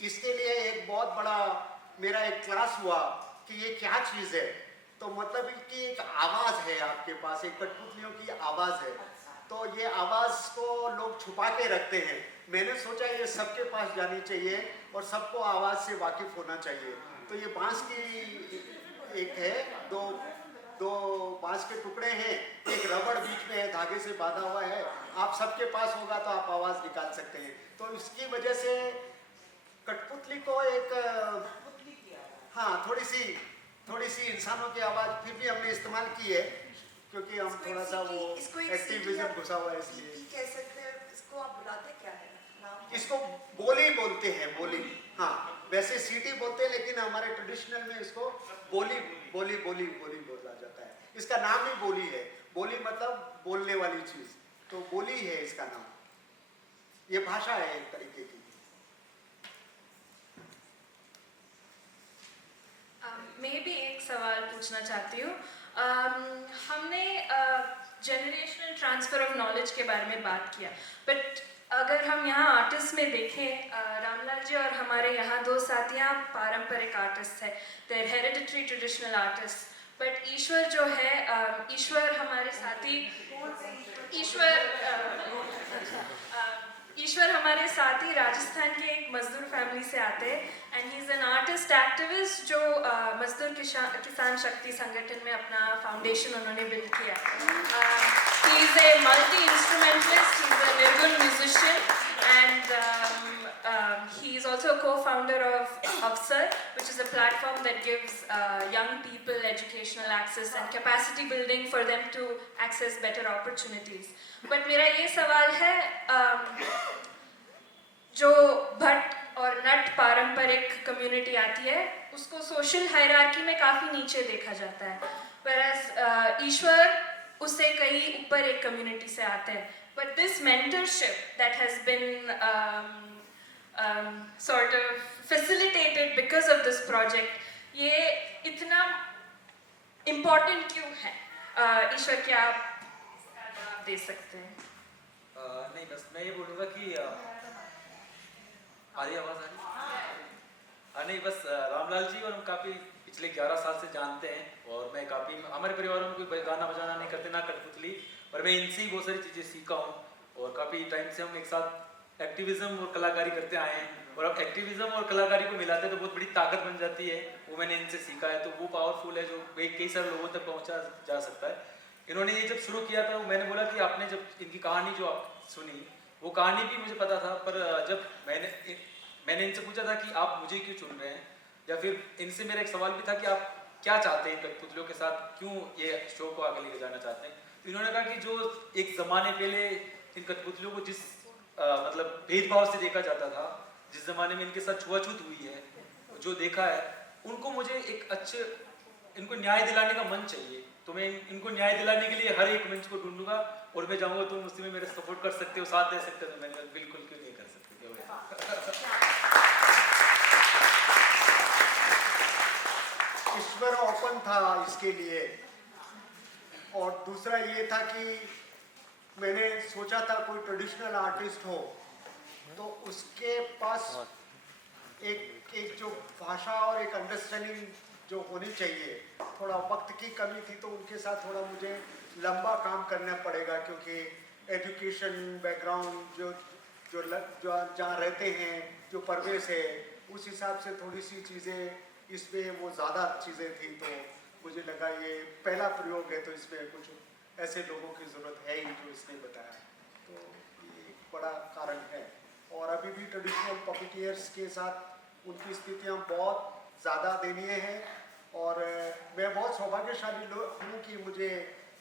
इसके लिए एक बहुत बड़ा मेरा एक क्लास हुआ कि ये क्या चीज़ है। तो मतलब कि एक आवाज़ है आपके पास, एक कठपुतलियों की आवाज़ है, तो ये आवाज़ को लोग छुपा के रखते हैं। मैंने सोचा ये सबके पास जानी चाहिए और सबको आवाज़ से वाकिफ़ होना चाहिए। तो ये बांस की एक है, दो बांस के टुकड़े हैं, एक रबड़ बीच में है, धागे से बांधा हुआ है। आप सबके पास होगा तो आप आवाज़ निकाल सकते हैं। तो इसकी वजह से कठपुतली को एक थोड़ी सी इंसानों की आवाज़ फिर भी हमने इस्तेमाल की है, क्योंकि हम थोड़ा सा वो एक्टिविज्म घुसा हुआ है, इसलिए। कह सकते हैं इसको, आप बुलाते क्या है नाम? इसको बोली बोलते हैं, बोली। हाँ, वैसे सीटी बोलते हैं, लेकिन हमारे ट्रेडिशनल में इसको बोली बोला जाता है। इसका नाम ही बोली है। बोली मतलब बोलने वाली चीज़, तो बोली है इसका नाम। ये भाषा है एक तरीके की। मैं भी एक सवाल पूछना चाहती हूँ। हमने जनरेशनल ट्रांसफ़र ऑफ नॉलेज के बारे में बात किया, बट अगर हम यहाँ आर्टिस्ट में देखें, रामलाल जी और हमारे यहाँ दो साथियाँ पारंपरिक आर्टिस्ट हैं, देर हेरिडिटरी ट्रेडिशनल आर्टिस्ट। बट ईश्वर जो है, ईश्वर हमारे साथी, ईश्वर हमारे साथी राजस्थान के एक मजदूर फैमिली से आते हैं, and he is an artist activist जो मजदूर किसान शक्ति संगठन में अपना फाउंडेशन उन्होंने बिल्ड किया। He is a multi instrumentalist, he is a nirgun musician, and he is also a co-founder of Avsar, which is a platform that gives young people educational access and capacity building for them to access better opportunities. But मेरा ये सवाल है, जो भट्ट और नट पारंपरिक community आती है उसको सोशल हायरार्की में काफ़ी नीचे देखा जाता है, whereas ईश्वर उससे कहीं ऊपर एक कम्युनिटी से आते हैं। But this mentorship that has been sort of facilitated because of this project, ये इतना important क्यों है? ईश्वर, क्या आप जवाब दे सकते हैं? नहीं, बस मैं ये बोलूँगा कि आ रही आवाज़ आ रही? नहीं, बस रामलाल जी और हम काफ़ी पिछले 11 साल से जानते हैं, और मैं काफ़ी, हमारे परिवार में कोई गाना बजाना नहीं करते, ना कठपुतली, और मैं इनसे ही बहुत सारी चीज़ें सीखा हूँ, और काफ़ी टाइम से हम एक साथ एक्टिविज़म और कलाकारी करते आए हैं, और अब एक्टिविज़म और कलाकारी को मिलाते हैं तो बहुत बड़ी ताकत बन जाती है। वो मैंने इनसे सीखा है, तो वो पावरफुल है जो कई सारे लोगों तक पहुँचा जा सकता है। इन्होंने ये जब शुरू किया था, मैंने बोला कि आपने जब इनकी कहानी जो आप सुनी, वो कहानी भी मुझे पता था, पर जब मैंने इनसे पूछा था कि आप मुझे क्यों चुन रहे हैं, या फिर इनसे मेरा एक सवाल भी था कि आप क्या चाहते हैं कठपुतलियों के साथ, क्यों ये शो को आगे लेके जाना चाहते हैं, तो इन्होंने कहा कि जो एक ज़माने पहले इन कठपुतलियों को जिस मतलब भेदभाव से देखा जाता था, जिस ज़माने में इनके साथ छुआछूत हुई है, जो देखा है, उनको मुझे एक अच्छे, इनको न्याय दिलाने का मन चाहिए, तो मैं इनको न्याय दिलाने के लिए हर एक मंच को ढूंढूंगा, और मैं जाऊँगा तो मुझसे मेरे सपोर्ट कर सकते हो, साथ दे सकते हो, तो मैंने कहा बिल्कुल क्यों नहीं कर सकते। ईश्वर ओपन था इसके लिए, और दूसरा ये था कि मैंने सोचा था कोई ट्रेडिशनल आर्टिस्ट हो तो उसके पास एक जो भाषा और एक अंडरस्टैंडिंग जो होनी चाहिए, थोड़ा वक्त की कमी थी, तो उनके साथ थोड़ा मुझे लंबा काम करना पड़ेगा, क्योंकि एजुकेशन बैकग्राउंड जो जहाँ रहते हैं, जो परवेश है, उस हिसाब से थोड़ी सी चीज़ें इसमें वो ज़्यादा चीज़ें थी, तो मुझे लगा ये पहला प्रयोग है, तो इसमें कुछ ऐसे लोगों की ज़रूरत है ही जो इसने बताया, तो ये एक बड़ा कारण है। और अभी भी ट्रेडिशनल पपेटियर्स के साथ उनकी स्थितियाँ बहुत ज़्यादा दयनीय हैं, और मैं बहुत सौभाग्यशाली हूँ कि मुझे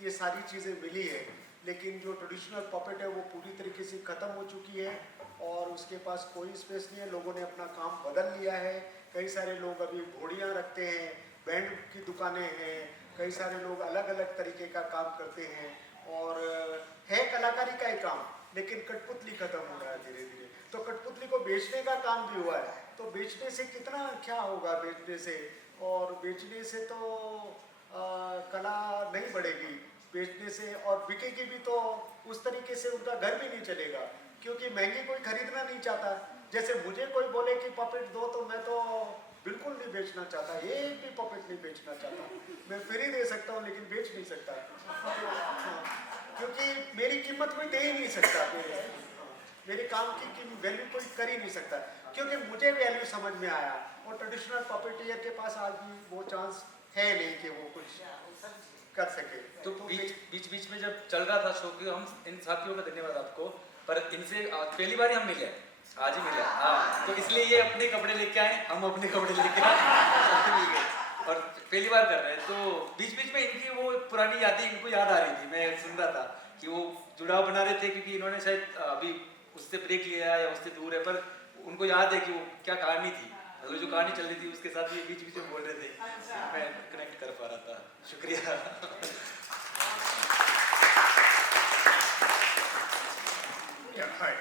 ये सारी चीज़ें मिली है, लेकिन जो ट्रेडिशनल पपेट है वो पूरी तरीके से ख़त्म हो चुकी है, और उसके पास कोई स्पेस नहीं है, लोगों ने अपना काम बदल लिया है। कई सारे लोग अभी घोड़ियाँ रखते हैं, बैंड की दुकानें हैं, कई सारे लोग अलग अलग तरीके का काम करते हैं, और है कलाकारी का ही काम, लेकिन कठपुतली खत्म हो रहा है धीरे धीरे। तो कठपुतली को बेचने का काम भी हुआ है, तो बेचने से कितना क्या होगा बेचने से, और बेचने से तो कला नहीं बढ़ेगी बेचने से, और बिकेगी भी तो उस तरीके से उनका घर भी नहीं चलेगा, क्योंकि महंगी कोई खरीदना नहीं चाहता। जैसे मुझे कोई बोले कि पपेट दो, तो मैं तो बिल्कुल नहीं बेचना चाहता, एक भी पपेट नहीं बेचना चाहता, मैं फ्री दे सकता हूँ लेकिन बेच नहीं सकता, क्योंकि मेरी कीमत कोई दे ही नहीं सकता, मेरे काम की वैल्यू कोई कर ही नहीं सकता, क्योंकि मुझे वैल्यू समझ में आया, और ट्रेडिशनल पपेटियर के पास आज भी वो चांस है नहीं कि वो कुछ कर सके। तो बीच में जब चल रहा था शो की, हम इन साथियों का धन्यवाद आपको, पर इनसे पहली बार हम मिले, आज ही मिले, हाँ, तो इसलिए ये अपने कपड़े लेके आए, हम अपने कपड़े लेके आए, और पहली बार कर रहे हैं, तो बीच में इनकी वो पुरानी यादें इनको याद आ रही थी। मैं सुन रहा था कि वो जुड़ाव बना रहे थे, क्योंकि इन्होंने शायद अभी उससे ब्रेक लिया या उससे दूर है, पर उनको याद है कि वो क्या कहानी थी, मतलब जो कहानी चल रही थी उसके साथ ये बीच में बोल रहे थे, मैं कनेक्ट कर पा रहा था। शुक्रिया। Yeah, hi.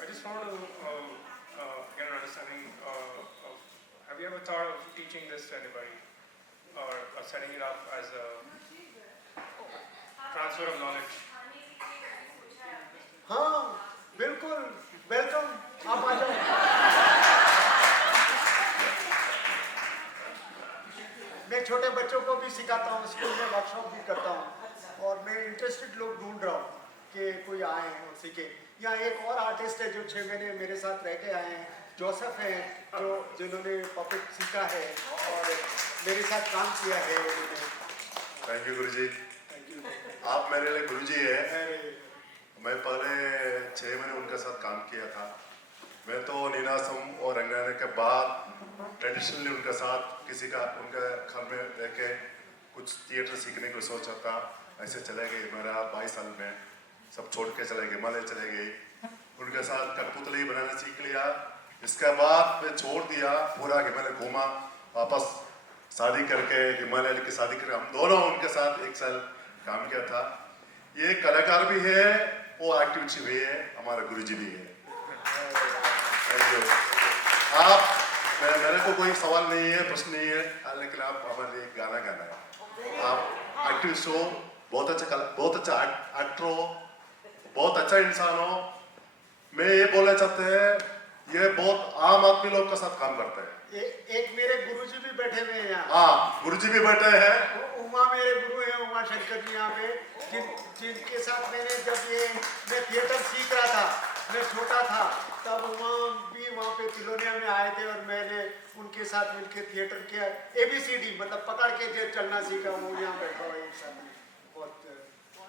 I just want to get an understanding of, have you ever thought of teaching this to anybody, or setting it up as a transfer of knowledge? हाँ, बिल्कुल, वेलकम, आप आ जाओ। मैं छोटे बच्चों को भी सिखाता हूँ, स्कूल में वर्कशॉप भी करता हूँ और मैं इंटरेस्टेड लोग ढूंढ रहा हूँ कि कोई आए और सीखे। यहाँ एक और आर्टिस्ट है जो 6 महीने मेरे साथ रह के आए हैं, जोसेफ हैं, जिन्होंने पपेट सीखा है और मेरे साथ काम किया है उन्होंने। थैंक यू गुरुजी। आप मेरे लिए गुरुजी है। मैं पहले 6 महीने उनके साथ काम किया था। मैं तो नीनासम और रंगाने के बाद ट्रेडिशनली उनके साथ किसी का उनके घर में रह के कुछ थिएटर सीखने को सोचा था। ऐसे चले गए, मेरा 22 साल में सब छोड़ के चले गए, हिमालय चले गए। उनके साथ कठपुतली बनाना सीख लिया। इसके बाद मैं छोड़ दिया, पूरा हिमालय घूमा, वापस शादी करके हिमालय की शादी करके हम दोनों उनके साथ 1 साल काम किया था। ये कलाकार भी है, वो एक्टिविटी भी है, हमारा गुरुजी भी है। Thank you. आप मेरे को कोई सवाल नहीं है, प्रश्न नहीं है, लेकिन आप हमारे लिए गाना गाना है। आप एक्टिविस्ट हो, बहुत अच्छा एक्टर हो, बहुत अच्छा इंसान हो। मैं ये बोलना चाहते हैं, ये बहुत आम आदमी लोग के साथ काम करते हैं। एक मेरे गुरुजी भी बैठे हुए हैं यहाँ। हाँ, गुरुजी भी बैठे हैं। उमा मेरे गुरु हैं, उमा शंकर जी यहाँ पे, जिनके साथ मैं थिएटर सीख रहा था, मैं छोटा था, तब उमा भी वहाँ पे तिलोनिया में आए थे और मैंने उनके साथ मिलकर थिएटर किया। ABCD मतलब पकड़ के जो चलना सीखा, वो यहाँ बैठा हुआ एक साथ।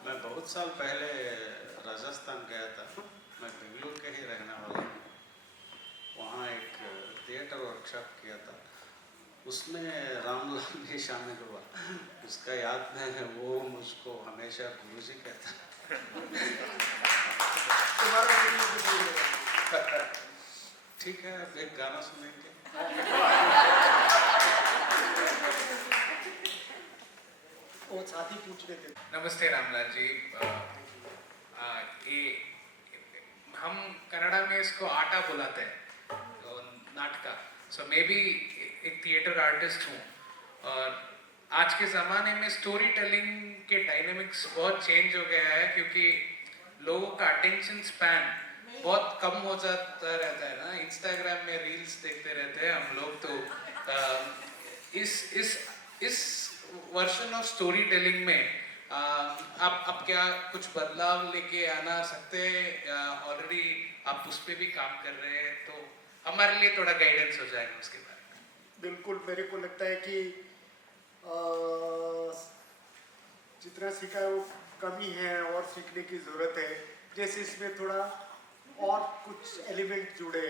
मैं बहुत साल पहले राजस्थान गया था। मैं बेंगलुरु के ही रहने वाला हूँ। वहाँ एक थिएटर वर्कशॉप किया था, उसमें रामलाल भी शामिल हुआ। उसका याद है, वो मुझको हमेशा गुरुजी कहता। ठीक है, अब एक गाना सुनेंगे। वो साथी पूछ रहे थे। नमस्ते रामलाल जी। हम कन्नड़ा में इसको आटा बुलाते हैं, तो नाटका। सो मे बी एक थिएटर आर्टिस्ट हूँ और आज के ज़माने में स्टोरी टेलिंग के डायनेमिक्स बहुत चेंज हो गया है, क्योंकि लोगों का अटेंशन स्पैन बहुत कम हो जाता रहता है ना। इंस्टाग्राम में रील्स देखते रहते हैं हम लोग। तो इस वर्जन ऑफ स्टोरी टेलिंग में आप क्या कुछ बदलाव लेके आना सकते हैं? ऑलरेडी आप उस पर भी काम कर रहे हैं, तो हमारे लिए थोड़ा गाइडेंस हो जाएगा उसके बारे में। बिल्कुल, मेरे को लगता है कि जितना सीखा है वो कमी है और सीखने की ज़रूरत है। जैसे इसमें थोड़ा और कुछ एलिमेंट जुड़े,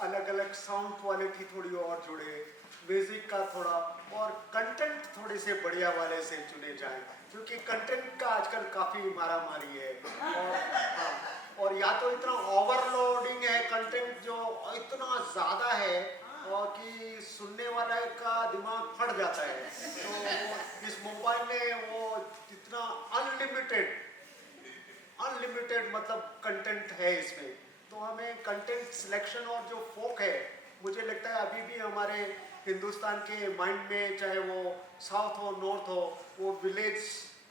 अलग अलग साउंड क्वालिटी थोड़ी और जुड़े, म्यूजिक का थोड़ा, और कंटेंट थोड़े से बढ़िया वाले से चुने जाएं, क्योंकि कंटेंट का आजकल काफ़ी मारामारी है। और या तो इतना ओवरलोडिंग है कंटेंट, जो इतना ज़्यादा है और कि सुनने वाले का दिमाग फट जाता है। तो इस मोबाइल में वो इतना अनलिमिटेड मतलब कंटेंट है इसमें। तो हमें कंटेंट सिलेक्शन और जो फोक है, मुझे लगता है अभी भी हमारे हिंदुस्तान के माइंड में, चाहे वो साउथ हो नॉर्थ हो, वो विलेज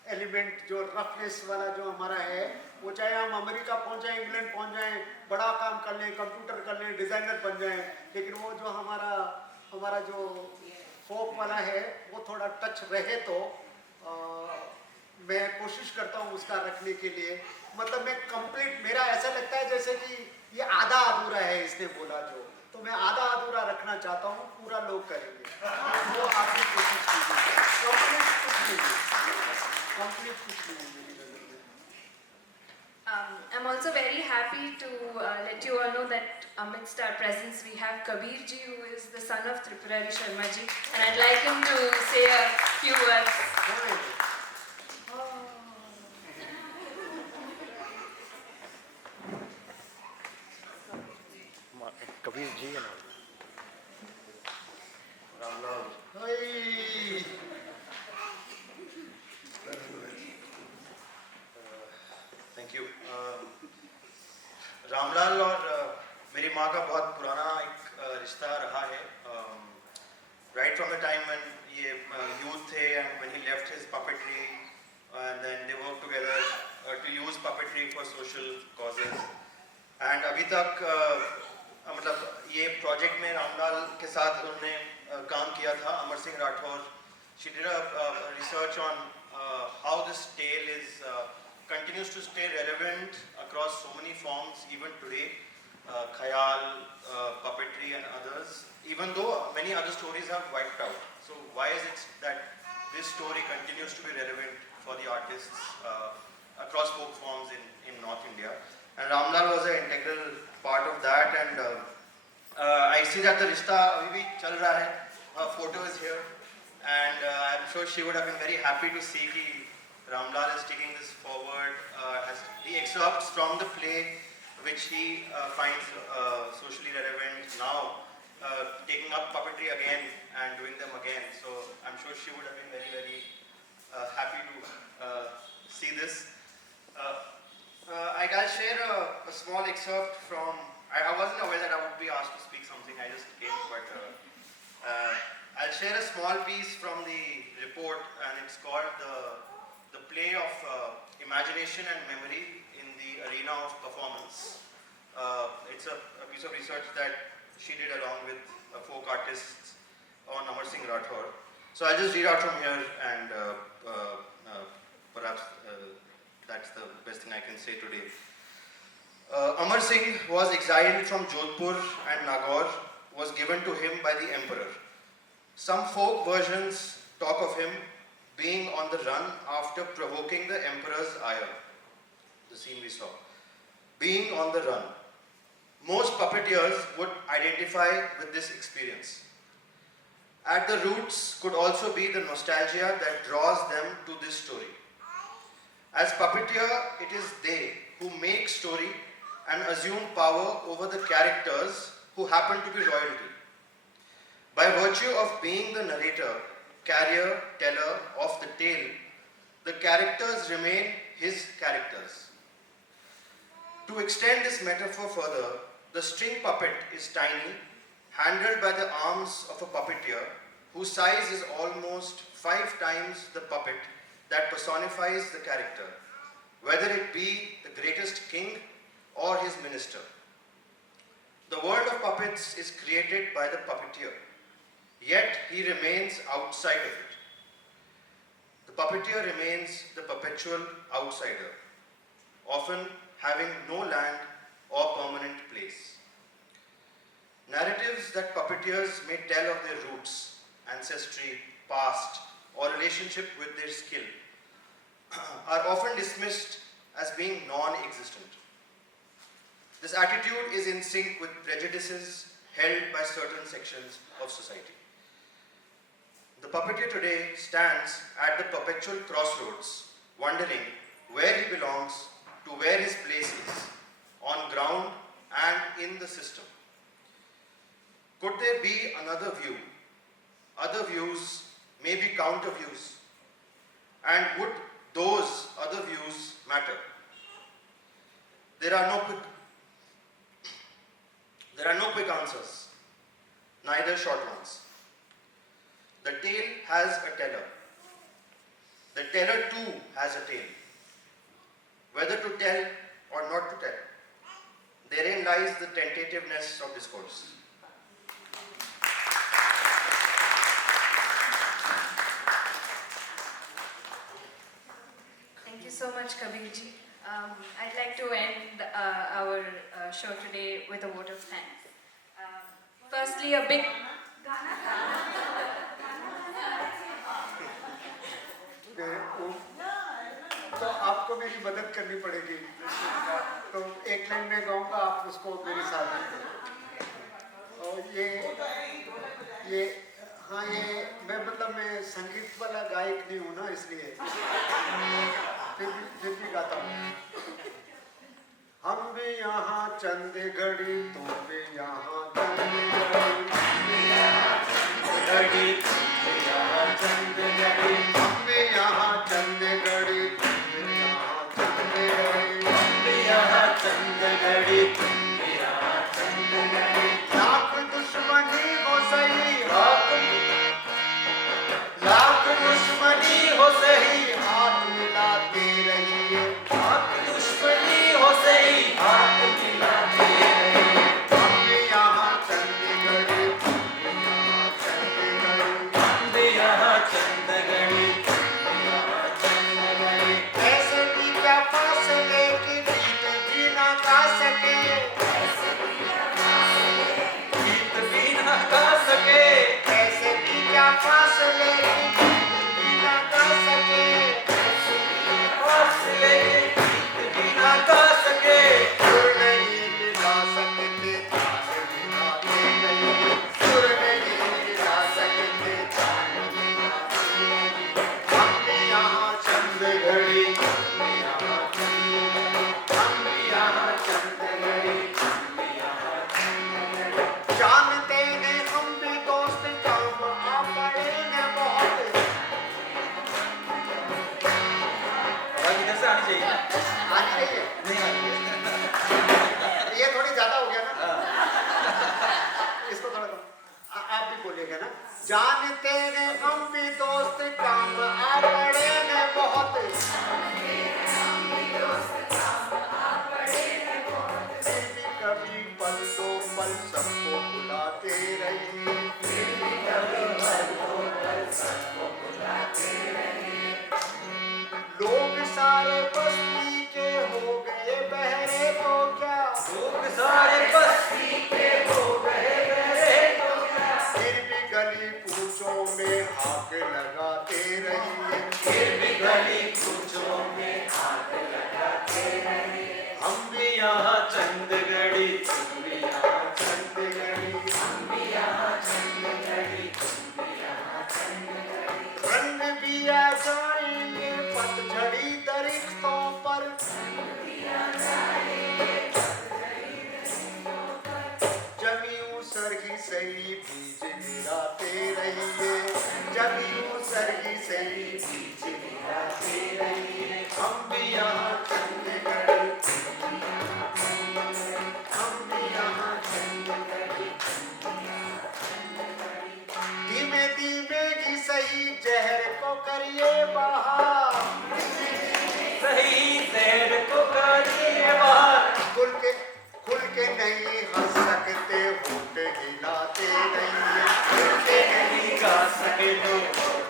एलिमेंट जो रफनेस वाला जो हमारा है, वो चाहे हम अमेरिका पहुंच जाएं, इंग्लैंड पहुंच जाएं, बड़ा काम कर लें, कंप्यूटर कर लें, डिज़ाइनर बन जाएं, लेकिन वो जो हमारा जो फोक वाला है वो थोड़ा टच रहे। तो मैं कोशिश करता हूँ उसका रखने के लिए। मतलब मैं कंप्लीट, मेरा ऐसा लगता है जैसे कि ये आधा अधूरा है इसने बोला जो, तो मैं आधा अधूरा रखना चाहता हूँ, पूरा लोग करेंगे। वो आपकी कोशिश कीजिए। कंप्लीट कुछ नहीं। I'm also very happy to let you all know that amidst our presence we have Kabir ji, who is the son of Tripurari Sharma ji, and I'd like him to say a few words. Kabir ji है ना, thank you. Ramlal और मेरी माँ का बहुत पुराना एक रिश्ता रहा है। Right from the time when ये यूथ थे and when he left his puppetry, and then they work together to use puppetry for social causes. And अभी तक मतलब ये प्रोजेक्ट में रामलाल के साथ उन्होंने काम किया था, Amar Singh Rathore. She did a research on how this tale continues to stay relevant across so many forms even today, khayal, puppetry and others, even though many other stories have wiped out. So why is it that this story continues to be relevant for the artists across folk forms in North India? And Ramlal was an integral part of that, and I see that the Rishta abhi bhi chal raha hai. Her photo is here, and I'm sure she would have been very happy to see ki Ramlal is taking this forward, has the excerpts from the play which he finds socially relevant now, taking up puppetry again and doing them again. So I'm sure she would have been very, very happy to see this. I'll share a small excerpt from, I wasn't aware that I would be asked to speak something, I just came, but I'll share a small piece from the report, and it's called the play of imagination and memory in the arena of performance. It's a piece of research that she did along with folk artists on Amar Singh Rathore. So I'll just read out from here, and perhaps that's the best thing I can say today. Amar Singh was exiled from Jodhpur, and Nagaur was given to him by the emperor. Some folk versions talk of him being on the run after provoking the emperor's ire. The scene we saw. Being on the run. Most puppeteers would identify with this experience. At the roots could also be the nostalgia that draws them to this story. As puppeteer, it is they who make story and assume power over the characters who happen to be royalty. By virtue of being the narrator, carrier, teller of the tale, the characters remain his characters. To extend this metaphor further, the string puppet is tiny, handled by the arms of a puppeteer whose size is almost 5 times the puppet that personifies the character, whether it be the greatest king or his minister. The world of puppets is created by the puppeteer, yet he remains outside of it. The puppeteer remains the perpetual outsider, often having no land or permanent place. Narratives that puppeteers may tell of their roots, ancestry, past, or relationship with their skill are often dismissed as being non-existent. This attitude is in sync with prejudices held by certain sections of society. The puppeteer today stands at the perpetual crossroads, wondering where he belongs to where his place is, on ground and in the system. Could there be another view? Other views may be counter views. And would those other views matter? There are no quick answers, neither short ones. The tale has a teller. The teller too has a tale. Whether to tell or not to tell, therein lies the tentativeness of discourse. Thank you so much, Kabirji. I'd like to end our show today with a vote of thanks. Firstly, a big... तो आपको मेरी मदद करनी पड़ेगी, तो एक line में गाऊंगा, आप उसको मेरे साथ और ये हाँ, ये मैं मतलब मैं संगीत वाला गायक नहीं हूँ ना, इसलिए फिर भी गाता हूँ। हम भी यहाँ चंडीगढ़ी, तुम भी यहाँ चंडीगढ़ी, हम भी यहाँ चंडीगढ़ी, लाख दुश्मनी हो सही, लाख दुश्मनी हो सही, हाथ मिलाते रहिए, लाख दुश्मनी हो सही, हाथ मिलाते बोलिएगा ना। जानते हैं हम भी दोस्त काम आ पड़े हैं बहुत, कभी पल दो पल सबको बुलाते रहिए, लोग सारे बस्ती के हो गए बहरे तो क्या, लोग सारे बस्ती के हो गए बहरे तो क्या, फिर भी गली पूछों में हाथ लगाते रहिए, फिर भी गली पूछों में हाथ लगाते रहिए। हम भी यहाँ चंद घड़ी, तुम भी यहाँ चंद घड़ी, हम भी यहाँ चंद घड़ी, तुम भी यहाँ चंद घड़ी। रंग भी आ जाएंगे पतझड़ी दरिख्तों पर, जमियों सरही सही बीज गिराते रहिए, जमियों सरही सही बीज गिराते रहिए। हम भी यहाँ चंद घड़ी, हम भी यहाँ चंद घड़ी, धीमे धीमे ही सही जहर को करिए बाहर, सही जहर को करिए बाहर, खुल के नहीं हंस सकते होठ हिलाते रहिए, खुल के नहीं गा सके लोग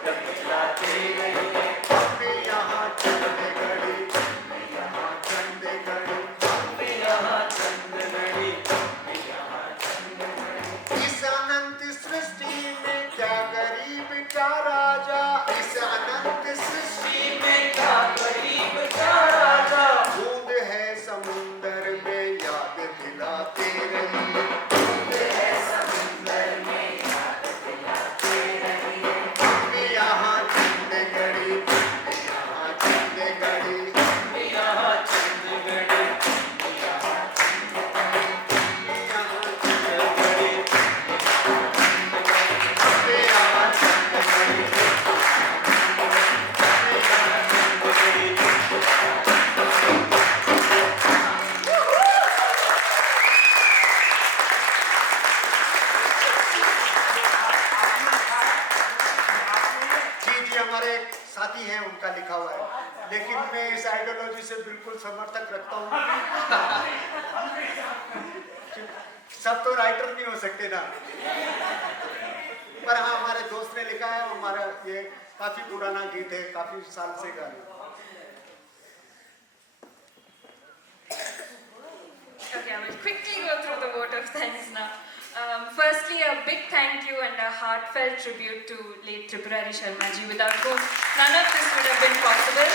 हिलाते रहिए। हम भी यहाँ चंद घड़ी, हम भी यहाँ चंद घड़ी, हम भी यहाँ चंद घड़ी, हम भी यहाँ चंद घड़ी। इस अनंत सृष्टि में क्या गरीब क्या राजा, इस अनंत सृष्टि में क्या गरीब क्या राजा, बूंद है समुंदर में याद दिलाते रहिए, बूंद है समुंदर में याद दिलाते रहिए। हम भी यहाँ चंद घड़ी, हम भी यहाँ चंद घड़ी, हम भी यहाँ चंद घड़ी, हम भी यहाँ चंद घड़ी, हम भी यहाँ चंद घड़ी, जी हमारे एक साथी हैं उनका लिखा हुआ है, लेकिन मैं इस आइडियोलॉजी से बिल्कुल समर्थक रखता हूँ। सब तो राइटर नहीं हो सकते ना, पर हाँ हमारे दोस्त ने लिखा है, हमारा ये काफी पुराना गीत है, काफी साल से गाने। Okay, I will quickly go through the vote of thanks now. Firstly, a big thank you and a heartfelt tribute to late Tripurari Sharma ji, without whom none of this would have been possible.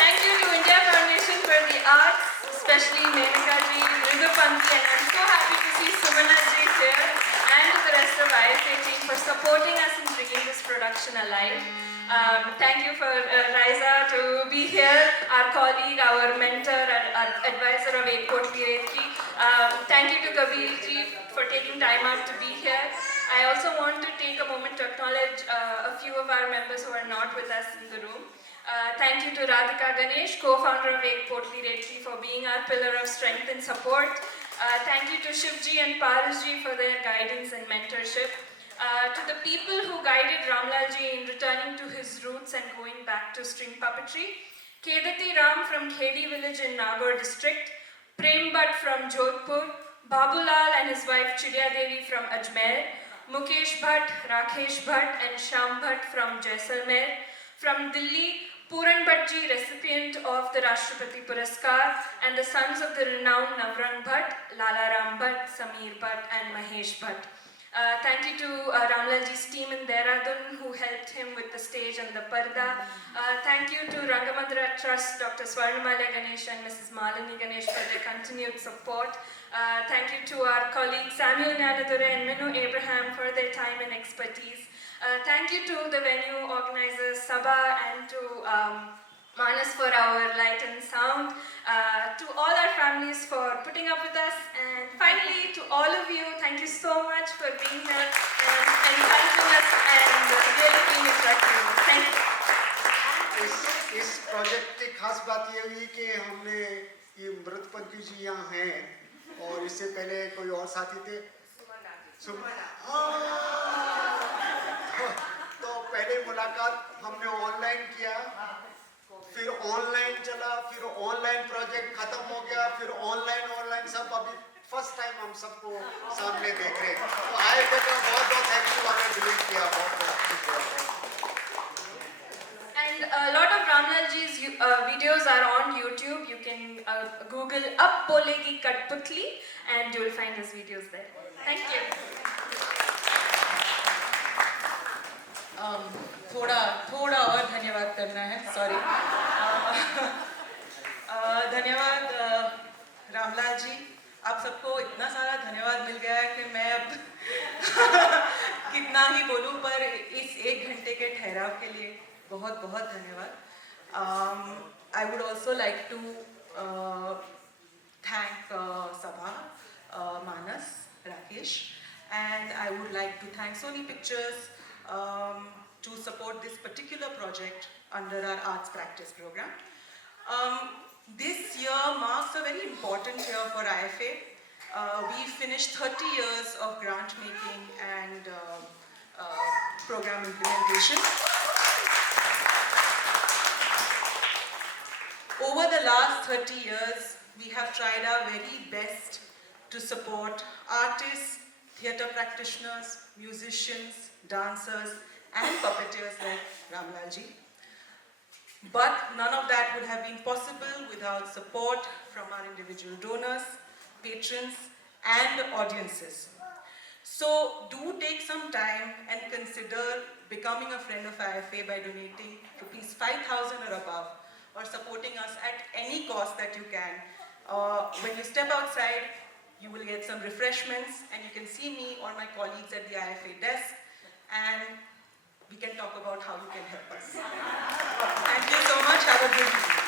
Thank you to India Foundation for the Arts, especially Menaka ji, Ridu Panthi, and I'm so happy to see Sumana ji here, and to the rest of IFA team for supporting us in bringing this production alive. Thank you for Raiza to be here, our colleague, our mentor, our advisor of Ekotli Retri. Thank you to Kabir ji for taking time out to be here. I also want to take a moment to acknowledge a few of our members who are not with us in the room. Thank you to Radhika Ganesh, co-founder of Ekotli Retri, for being our pillar of strength and support. Thank you to Shivji and Parasji for their guidance and mentorship. To the people who guided Ramlalji in returning to his roots and going back to string puppetry, Kedati Ram from Khedi village in Nagaur district, Prem Bhatt from Jodhpur, Babulal and his wife Chidya Devi from Ajmer, Mukesh Bhatt, Rakesh Bhatt and Sham Bhatt from Jaisalmer, from Delhi, Puran Bhattji, recipient of the Rashtrapati Puraskar, and the sons of the renowned Navrang Bhatt, Lala Ram Bhatt, Sameer Bhatt and Mahesh Bhatt. Thank you to Ramlalji's team in Dehradun who helped him with the stage and the parda. Thank you to Rangamandira Trust, Dr. Swarnamala Ganesh and Mrs. Malini Ganesh for their continued support. Thank you to our colleagues Samuel Nanadure and Minu Abraham for their time and expertise. Thank you to the venue organizers Sabha and to Manas for our light and sound, to all our families for putting up with us, and finally to all of you, thank you so much for being here and encouraging us and really being interactive. Thank you. इस project की खास बात ये हुई कि हमने ये मृतपंथी जी यहाँ हैं और इससे पहले कोई और साथी थे, मुलाकात हमने ऑनलाइन किया, फिर ऑनलाइन चला, फिर ऑनलाइन प्रोजेक्ट खत्म हो गया, फिर ऑनलाइन सब अभी फर्स्ट टाइम हम सबको सामने देख रहे हैं। तो IFA का बहुत बहुत थैंक यू, हमें बिलीव किया बहुत। And a lot of Ramlal ji's videos are on YouTube. You can Google Up Bolegi Katputli and you will find his videos there. Thank you. थोड़ा और धन्यवाद करना है, सॉरी। धन्यवाद रामलाल जी, आप सबको इतना सारा धन्यवाद मिल गया है कि मैं अब कितना ही बोलूं, पर इस 1 घंटे के ठहराव के लिए बहुत बहुत धन्यवाद। I would also like to thank Sabha, Manas, Rakesh, and I would like to thank Sony Pictures to support this particular project under our arts practice program. This year marks a very important year for IFA. We finished 30 years of grant making and program implementation. Over the last 30 years, we have tried our very best to support artists, theatre practitioners, musicians, dancers, and puppeteers like Ramlal ji. But none of that would have been possible without support from our individual donors, patrons, and audiences. So do take some time and consider becoming a friend of IFA by donating rupees 5,000 or above, or supporting us at any cost that you can. When you step outside, you will get some refreshments, and you can see me or my colleagues at the IFA desk, and we can talk about how you can help us. Thank you so much. Have a good evening.